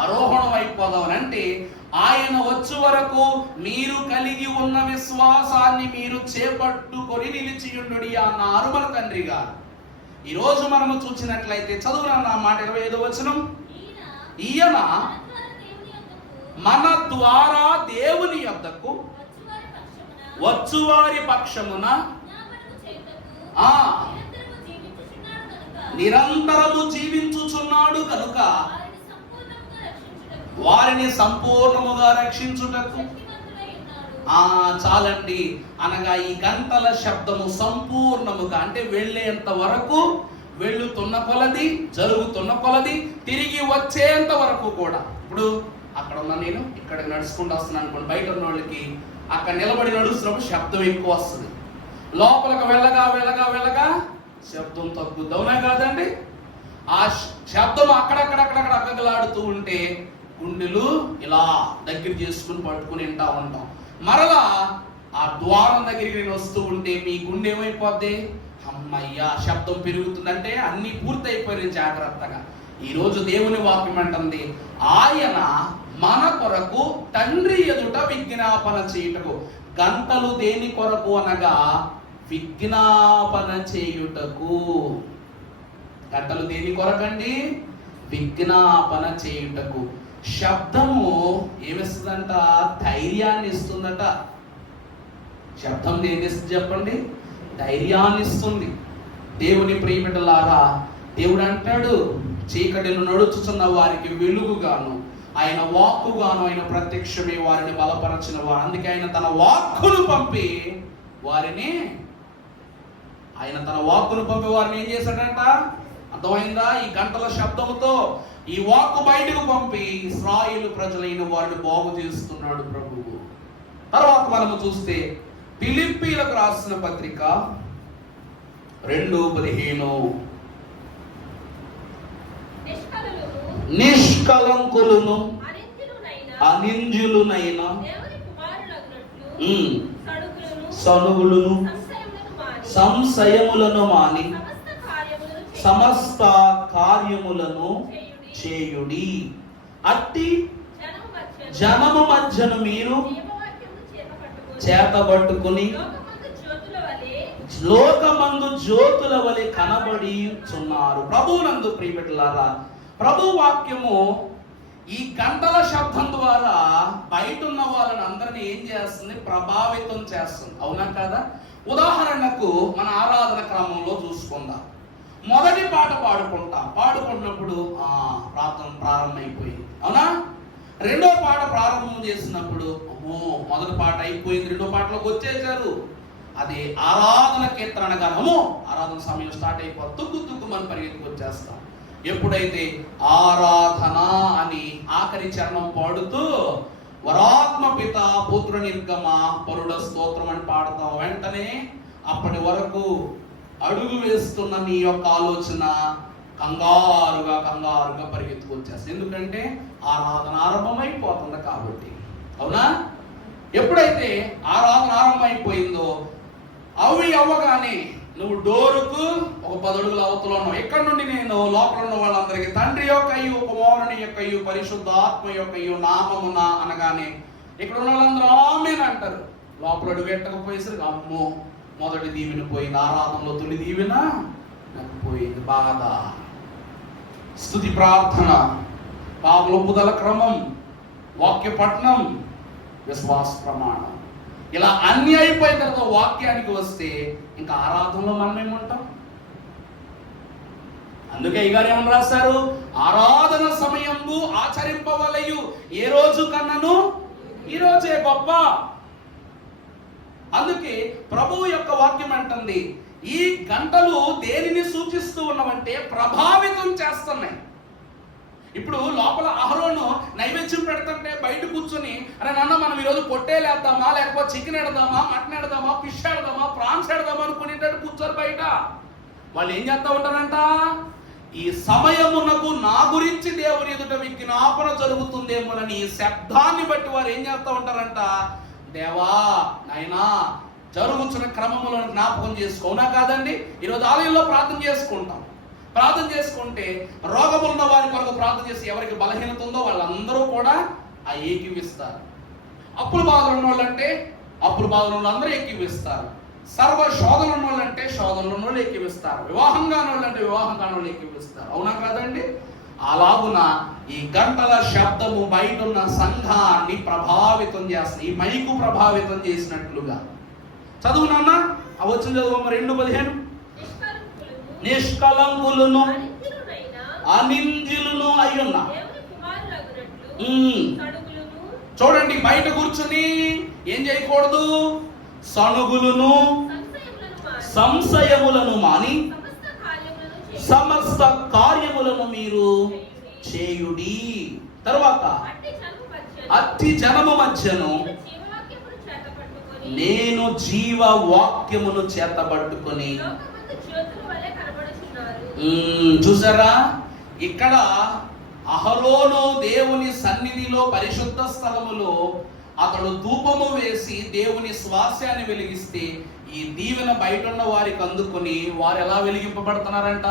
ఆరోహణం అయిపోదాం. అంటే ఆయన వచ్చు వరకు మీరు కలిగి ఉన్న విశ్వాసాన్ని మీరు చేపట్టుకొని నిలిచియుండు అన్నారు మన తండ్రి గారు. ఈరోజు మనము చూసినట్లయితే చదువున మాట 25వ వచనం, ఈయన మన ద్వారా దేవుని యొద్దకు వచ్చువారి పక్షమున జ్ఞాపనము చేయుటకు ఆ నిరంతరము జీవించుచున్నాడు కనుక నిరంతరము జీవించుచున్నాడు కనుక వారిని సంపూర్ణముగా రక్షించుటకు వారిని సంపూర్ణముగా రక్షించుటకు శక్తిమంతుడై ఉన్నాడు. చాలండి. అనగా ఈ గంటల శబ్దము సంపూర్ణముగా అంటే వెళ్ళేంత వరకు, వెళ్ళుతున్న కొలది, జరుగుతున్న కొలది, తిరిగి వచ్చేంత వరకు కూడా. ఇప్పుడు అక్కడ ఉన్న నేను ఇక్కడ నడుచుకుంటూ వస్తున్నాను అనుకోండి, బయట ఉన్న వాళ్ళకి అక్కడ నిలబడి నడుస్తున్నప్పుడు శబ్దం ఎక్కువ వస్తుంది, లోపలికి వెళ్ళగా వెళ్ళగా వెళ్ళగా శబ్దం తగ్గుద్ది. అవునా కాదండి? ఆ శబ్దం అక్కడక్కడక్కడక్కడ అక్కగలాడుతూ ఉంటే గుండెలు ఇలా దగ్గర చేసుకుని పట్టుకుని వింటా ఉంటాం. మరలా ఆ ద్వారం దగ్గరికి నేను వస్తూ ఉంటే మీ గుండె ఏమైపోద్ది? అమ్మయ్యా శబ్దం పెరుగుతుందంటే అన్ని పూర్తయిపోయిన జాగ్రత్తగా. ఈరోజు దేవుని వాక్యం అంటుంది, ఆయన మన కొరకు తండ్రి ఎదుట విజ్ఞాపన చేయుటకు. గంటలు దేని కొరకు అనగా విజ్ఞాపన చేయుటకు. గంటలు దేని కొరకండి? విజ్ఞాపన చేయుటకు. శబ్దము ఏమిస్తుందంట? ధైర్యాన్ని ఇస్తుందట. శబ్దం దేని ఇస్తుంది చెప్పండి? ధైర్యాన్ని ఇస్తుంది. దేవుని ప్రియబిడ్డలారా, దేవుడు అంటాడు, చీకటిలో నడుచుచున్న వారికి వెలుగుగాను, ఆయన వాక్కుగాను ఆయన ప్రత్యక్షమే వారిని బలపరచిన వారు. అందుకే ఆయన తన వాక్కును పంపి వారిని ఏం చేశాడంట? అర్థమైందా? ఈ గంటల శబ్దముతో ఈ వాక్కు బయటకు పంపి ఇశ్రాయేలు ప్రజలైన వారిని బాగు చేస్తున్నాడు ప్రభువు. తర్వాత మనము చూస్తే ఫిలిప్పీలకు రాసిన పత్రిక 2:15 నిష్కలంకులను అనింజులునైన సనుగులను సంశయములను మాని సమస్త కార్యములను చేయుడి. అట్టి జనము మధ్యను మీరు చేతబట్టుకుని లోకమందు జ్యోతుల వలె కనబడిచున్నారు. ప్రభువునందు ప్రియబిడ్డలారా, ప్రభు వాక్యము ఈ గంటల శబ్దం ద్వారా బయట ఉన్న వాళ్ళని అందరినీ ఏం చేస్తుంది? ప్రభావితం చేస్తుంది. అవునా కదా? ఉదాహరణకు మన ఆరాధన క్రమంలో చూసుకుందాం. మొదటి పాట పాడుకుంటున్నప్పుడు ప్రార్థన ప్రారంభమైపోయింది. అవునా? రెండో పాట ప్రారంభం చేసినప్పుడు మొదటి పాట అయిపోయింది, రెండో పాటలోకి వచ్చేసారు. అది ఆరాధన కీర్తన అనగానము ఆరాధన సమయం స్టార్ట్ అయిపోతుంది, తుక్కు మనం పరిగెత్తుకు వచ్చేస్తాం. ఎప్పుడైతే ఆరాధన అని ఆఖరి చరణం పాడుతూ వరాత్మ పిత పుత్ర నిర్గమ పరుడ స్తోత్రం అని పాడతాం, వెంటనే అప్పటి వరకు అడుగు వేస్తున్న నీ యొక్క ఆలోచన కంగారుగా పరిగెత్తుకొచ్చేస్తుంది. ఎందుకంటే ఆరాధన ఆరంభమైపోతుంది కాబట్టి. అవునా? ఎప్పుడైతే ఆరాధన ఆరంభమైపోయిందో అవి అవ్వగానే నువ్వు డోరుకు ఒక 10 అడుగుల అవతల ఉన్నావు. ఎక్కడి నుండి నేను లోపల ఉన్న వాళ్ళందరికీ తండ్రి యొక్కయు కుమారుని యొక్కయు పరిశుద్ధాత్మ యొక్కయు నామమున అనగానే ఇక్కడ ఉన్న వాళ్ళందరూ ఆమేన్ అంటారు. లోపల అడుగు పెట్టకపోయేసరికి అమ్మో మొదటి దీవెన పోయింది, ఆరాధనలో తొలి దీవెన నాకు పోయింది. బాధ, స్తుతి ప్రార్థన, పాపలొప్పుదల క్రమం, వాక్య పఠనం, విశ్వాస ప్రమాణం, ఇలా అన్ని అయిపోయిన తర్వాత వాక్యానికి వస్తే ఇంకా ఆరాధనలో మనం ఏమంటాం? అందుకే అయ్యగారు ఏమని రాశారు? ఆరాధన సమయంలో ఆచరింపవలయు ఏ రోజు కన్నను ఈ రోజే గొప్ప. అందుకే ప్రభువు యొక్క వాక్యం అంటుంది, ఈ గంటలు దేనిని సూచిస్తూ ఉన్నవంటే ప్రభావితం చేస్తున్నాయి. ఇప్పుడు లోపల అహరోను నైవేద్యం పెడుతుంటే బయట కూర్చొని, అరే నాన్న మనం ఈరోజు పొట్టేలు వేద్దామా, లేకపోతే చికెన్ ఎడదామా, మటన్ ఎడదామా, ఫిష్ ఎడదామా, ప్రాన్స్ ఎడదామా అనుకునేటట్టు కూర్చొని బయట వాళ్ళు ఏం చేస్తా ఉంటారంట? ఈ సమయమునకు నా గురించి దేవుని ఎదుట విజ్ఞాపన జరుగుతుందేమోనని ఈ శబ్దాన్ని బట్టి వారు ఏం చేస్తా ఉంటారంట? దేవా నాయనా జరుగుతున్న క్రమంలో జ్ఞాపకం చేసుకోనా కాదండి? ఈరోజు ఆలయంలో ప్రార్థన చేసుకుంటాం. ప్రార్థన చేసుకుంటే రోగములు ఉన్న వారి కొరకు ప్రార్థన చేసి ఎవరికి బలహీనత ఉందో వాళ్ళందరూ కూడా ఆ ఏకీవిస్తారు. అప్పులు బాధలు ఉన్న వాళ్ళంటే అప్పులు బాధలు ఉన్న అందరూ ఏకీవిస్తారు. సర్వ శోధనలు ఉన్న వాళ్ళంటే శోధనలు ఉన్న వాళ్ళు ఏకీవిస్తారు. వివాహం కాని వాళ్ళంటే వివాహం కాని వాళ్ళు ఏకీవిస్తారు. అవునా కాదండి? అలాగున ఈ గంటల శబ్దము బయట ఉన్న సంఘాన్ని ప్రభావితం చేస్తుంది. ఈ మైకు ప్రభావితం చేసినట్లుగా చదువు నాన్న, ఆ వచ్చిన చదువు 2:15. నిష్కలంకులను నిష్కలంకులను అనింద్యులైన అనింద్యులను అయ్యున్న. దేవుని కుమారులగునట్లు ఉమ్. సడుగులను చూడండి, బయట కూర్చుని ఏం చేయకూడదు? సణుగులను సంశయములను మాని సంశయములను మాని సమస్త సమస్త కార్యములను కార్యములను మీరు చేయుడి. తర్వాత అట్టి జనము మధ్యను జీవవాక్యమును చేతపట్టుకొని నేను జీవ వాక్యమును చేతబట్టుకొని. లోకమందు జ్యోతుల వలె కనబడుచున్నారు. చూసారా, ఇక్కడ అహరోను దేవుని సన్నిధిలో పరిశుద్ధ స్థలములో అతడు ధూపము వేసి దేవుని స్వాస్యాన్ని వెలిగిస్తే ఈ దీవెన బయట ఉన్న వారికి అందుకొని వారు ఎలా వెలిగింపబడుతున్నారంట?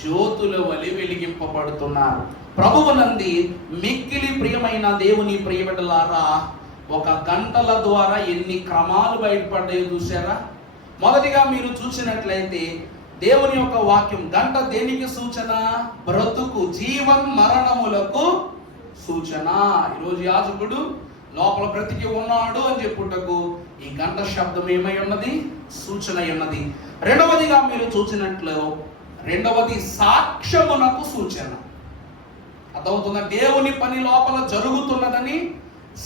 జ్యోతుల వలె వెలిగింపబడుతున్నారు. ప్రభువునంది మిక్కిలి ప్రియమైన దేవుని ప్రియబిడ్డలారా, ఒక గంటల ద్వారా ఎన్ని క్రమాలు బయటపడ్డాయో చూసారా? మొదటిగా మీరు చూసినట్లయితే దేవుని యొక్క వాక్యం గంట దేనికి సూచన? బ్రతుకు, జీవన్ మరణములకు సూచన. ఈరోజు యాజకుడు లోపల బ్రతికి ఉన్నాడు అని చెప్పుటకు ఈ గంట శబ్దం ఏమై ఉన్నది? సూచన ఉన్నది. రెండవదిగా మీరు చూసినట్లు రెండవది సాక్ష్యమునకు సూచన. అర్థమవుతుందా? దేవుని పని లోపల జరుగుతున్నదని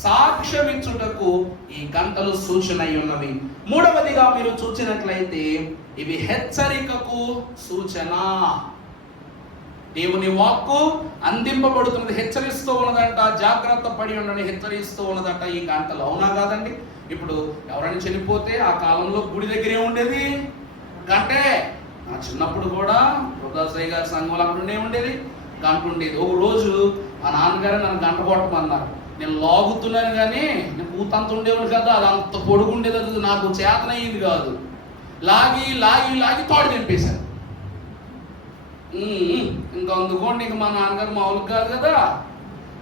సాక్ష్యమిచ్చుటకు ఈ గంటలు సూచన ఉన్నవి. మూడవదిగా మీరు చూసినట్లయితే ఇవి హెచ్చరికకు సూచన. దేవుని వాక్కు అందింపబడుతున్నది, హెచ్చరిస్తూ ఉన్నదంట. జాగ్రత్త పడి ఉండని హెచ్చరిస్తూ ఉన్నదంట ఈ గంటలు. అవునా కాదండి? ఇప్పుడు ఎవరైనా చనిపోతే ఆ కాలంలో గుడి దగ్గరే ఉండేది గంటే. నా చిన్నప్పుడు కూడా రుద్రసాయి గారి సంఘంలో అక్కడ ఉండేది గంట ఉండేది. ఒక రోజు మా నాన్నగారు నన్ను గంట కొట్టమన్నారు. నేను లాగుతున్నాను కానీ నేను కూతంత ఉండేవాడు కదా, అది అంత పొడుగుండేది, అది నాకు చేతనయ్యింది కాదు. లాగి లాగి లాగి తోడు తెంపేశాను. ఇంకా అందుకోండి, ఇంక మా నాన్నగారు మామూలు కాదు కదా,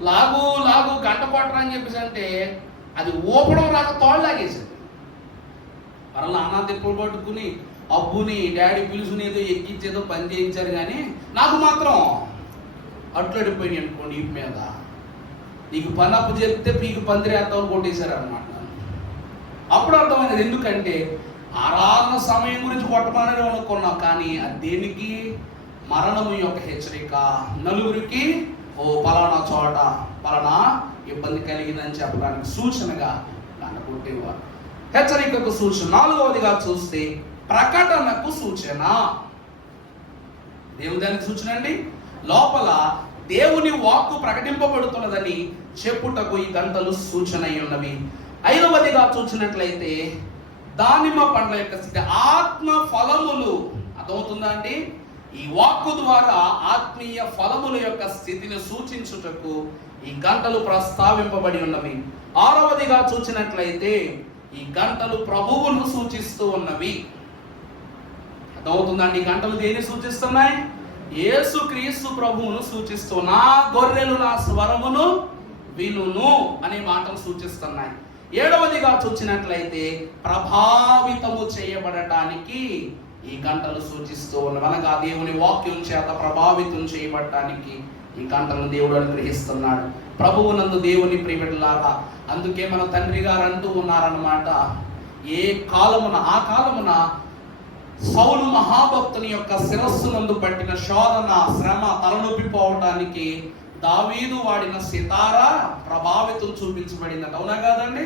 లాగు లాగు గంట కొట్టరా అని చెప్పేసి అంటే అది ఊపడం రాక తోడు లాగేశాడు. మరలా నాన్న తిప్పులు పట్టుకుని అబ్బుని డాడీ పిలుచుని ఏదో ఎక్కించేదో పని చేయించారు, కానీ నాకు మాత్రం అట్లడిపోయినాయి అనుకోండి ఈ మీద. నీకు పని అప్పు చెప్తే పీకి పందిరేస్తామని కొట్టేశారు అనమాట. అప్పుడు అర్థమైనది, ఎందుకంటే ఆరాధన సమయం గురించి కొట్టమని అనుకున్నాం, కానీ అది దేనికి? మరణము యొక్క హెచ్చరిక. నలుగురికి ఓ పలానా చోట పలానా ఇబ్బంది కలిగిందని చెప్పడానికి సూచనగా దాన్ని కొట్టేవారు. హెచ్చరికకు సూచన. నాలుగవదిగా చూస్తే ప్రకటనకు సూచన. దేవుని దానికి సూచన అండి. లోపల దేవుని వాక్కు ప్రకటింపబడుతున్నదని చెప్పుటకు ఈ గంటలు సూచన ఉన్నవి. ఐదవదిగా చూసినట్లయితే దానిమ్మ పండ్ల యొక్క స్థితి, ఆత్మ ఫలములు. అర్థమవుతుందా అండి? ఈ వాక్కు ద్వారా ఆత్మీయ ఫలముల యొక్క స్థితిని సూచించుటకు ఈ గంటలు ప్రస్తావింపబడి ఉన్నవి. ఆరవదిగా చూసినట్లయితే ఈ గంటలు ప్రభువును సూచిస్తూ ఉన్నవి. అర్థమవుతుందండి? ఈ గంటలు దేన్ని సూచిస్తున్నాయి? యేసు క్రీస్తు ప్రభువును సూచిస్తూ, నా గొర్రెలు నా స్వరమును వినును అనే మాటను సూచిస్తున్నాయి. ఏడవదిగా చూసినట్లయితే ప్రభావితము చేయబడటానికి ఈ గంటలు సూచిస్తూ ఉన్నవి. అనగా దేవుని వాక్యం చేత ప్రభావితం చేయబడటానికి ఈ గంటలను దేవుడు అనుగ్రహిస్తున్నాడు. ప్రభువునందు దేవుని ప్రియబిడ్డలారా, అందుకే మన తండ్రి గారు అంటూ ఉన్నారన్నమాట, ఏ కాలమున ఆ కాలమున సౌలు మహాభక్తుని యొక్క శిరస్సునందు పట్టిన శోధన, శ్రమ, తలనొప్పిపోవటానికి దావీదు వాడిన సితారా ప్రభావితం చూపించబడిందంట. అవునా కాదండి?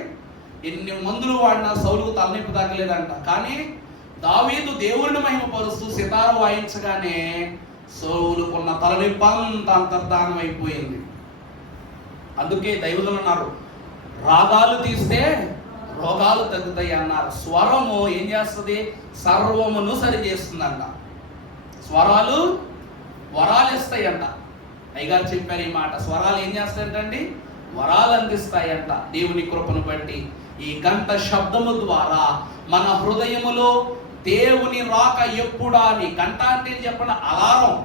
ఎన్ని మందులు వాడినా సౌలుకు తలనొప్పి తగ్గలేదంట, కానీ దావీదు దేవుడిని మహిమపరుస్తూ సితార వాయించగానే సౌలుకున్న తలనొప్పి అంతా అంతర్ధానం అయిపోయింది. అందుకే దైవజనులు అన్నారు, రాగాలు తీస్తే రోగాలు తగ్గుతాయి అన్నారు. స్వరము ఏం చేస్తుంది? సర్వమును సరి చేస్తుందంట. స్వరాలు వరాలు ఇస్తాయంట. అయ్యగారు చెప్పారు ఈ మాట. స్వరాలు ఏం చేస్తాయంటండి? వరాలు అందిస్తాయంట దేవుని కృపను బట్టి. ఈ గంట శబ్దము ద్వారా మన హృదయములో దేవుని రాక ఎప్పుడా అని. గంట అంటే చెప్పండి, అలారం.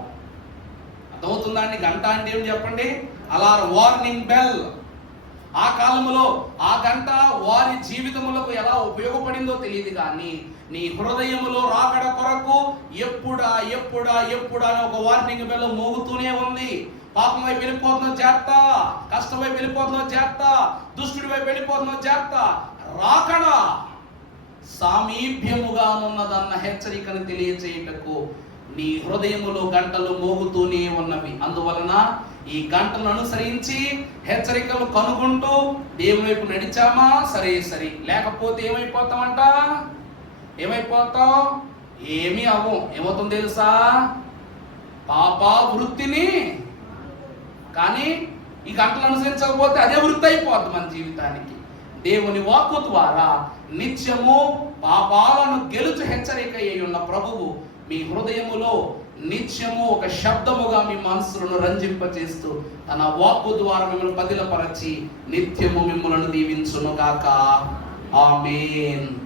అర్థమవుతుందా అండి? గంట అంటే ఏం చెప్పండి? Alarm, warning bell. ఆ కాలంలో ఆ గంట వారి జీవితములకు ఎలా ఉపయోగపడిందో తెలియదు, కానీ నీ హృదయములో రాకడ కొరకు ఎప్పుడా ఎప్పుడా ఎప్పుడా అని ఒక వార్నింగ్ బెల్ మోగుతూనే ఉంది. పాపం వైపు వెళ్ళిపోతున్నావు జాగ్రత్త, కష్టం వైపు వెళ్ళిపోతున్నావు జాగ్రత్త, దుష్టుడి వైపు వెళ్ళిపోతున్నావు జాగ్రత్త. రాకడ సామీప్యముగా ఉన్నదన్న హెచ్చరికను తెలియచేయుటకు నీ హృదయములో గంటలు మోగుతూనే ఉన్నవి. అందువలన ఈ గంటలను అనుసరించి హెచ్చరికలు కనుగొంటూ దేవుని వైపు నడిచామా సరే, లేకపోతే ఏమైపోతామంట? ఏమైపోతాం? ఏమీ అవ్వం. ఏమవుతుంది తెలుసా? పాప వృత్తిని. కానీ ఈ గంటలు అనుసరించకపోతే అదే వృత్తి అయిపోద్ది మన జీవితానికి. దేవుని వాక్కు ద్వారా నిత్యము పాపాలను గెలుచు హెచ్చరిక అయి ఉన్న ప్రభువు మీ హృదయములో నిత్యము ఒక శబ్దముగా మీ మనస్సులను రంజింపచేస్తూ తన వాక్కు ద్వారా మిమ్మల్ని పదిలపరచి నిత్యము మిమ్మల్ని దీవించునుగాక. ఆమేన్.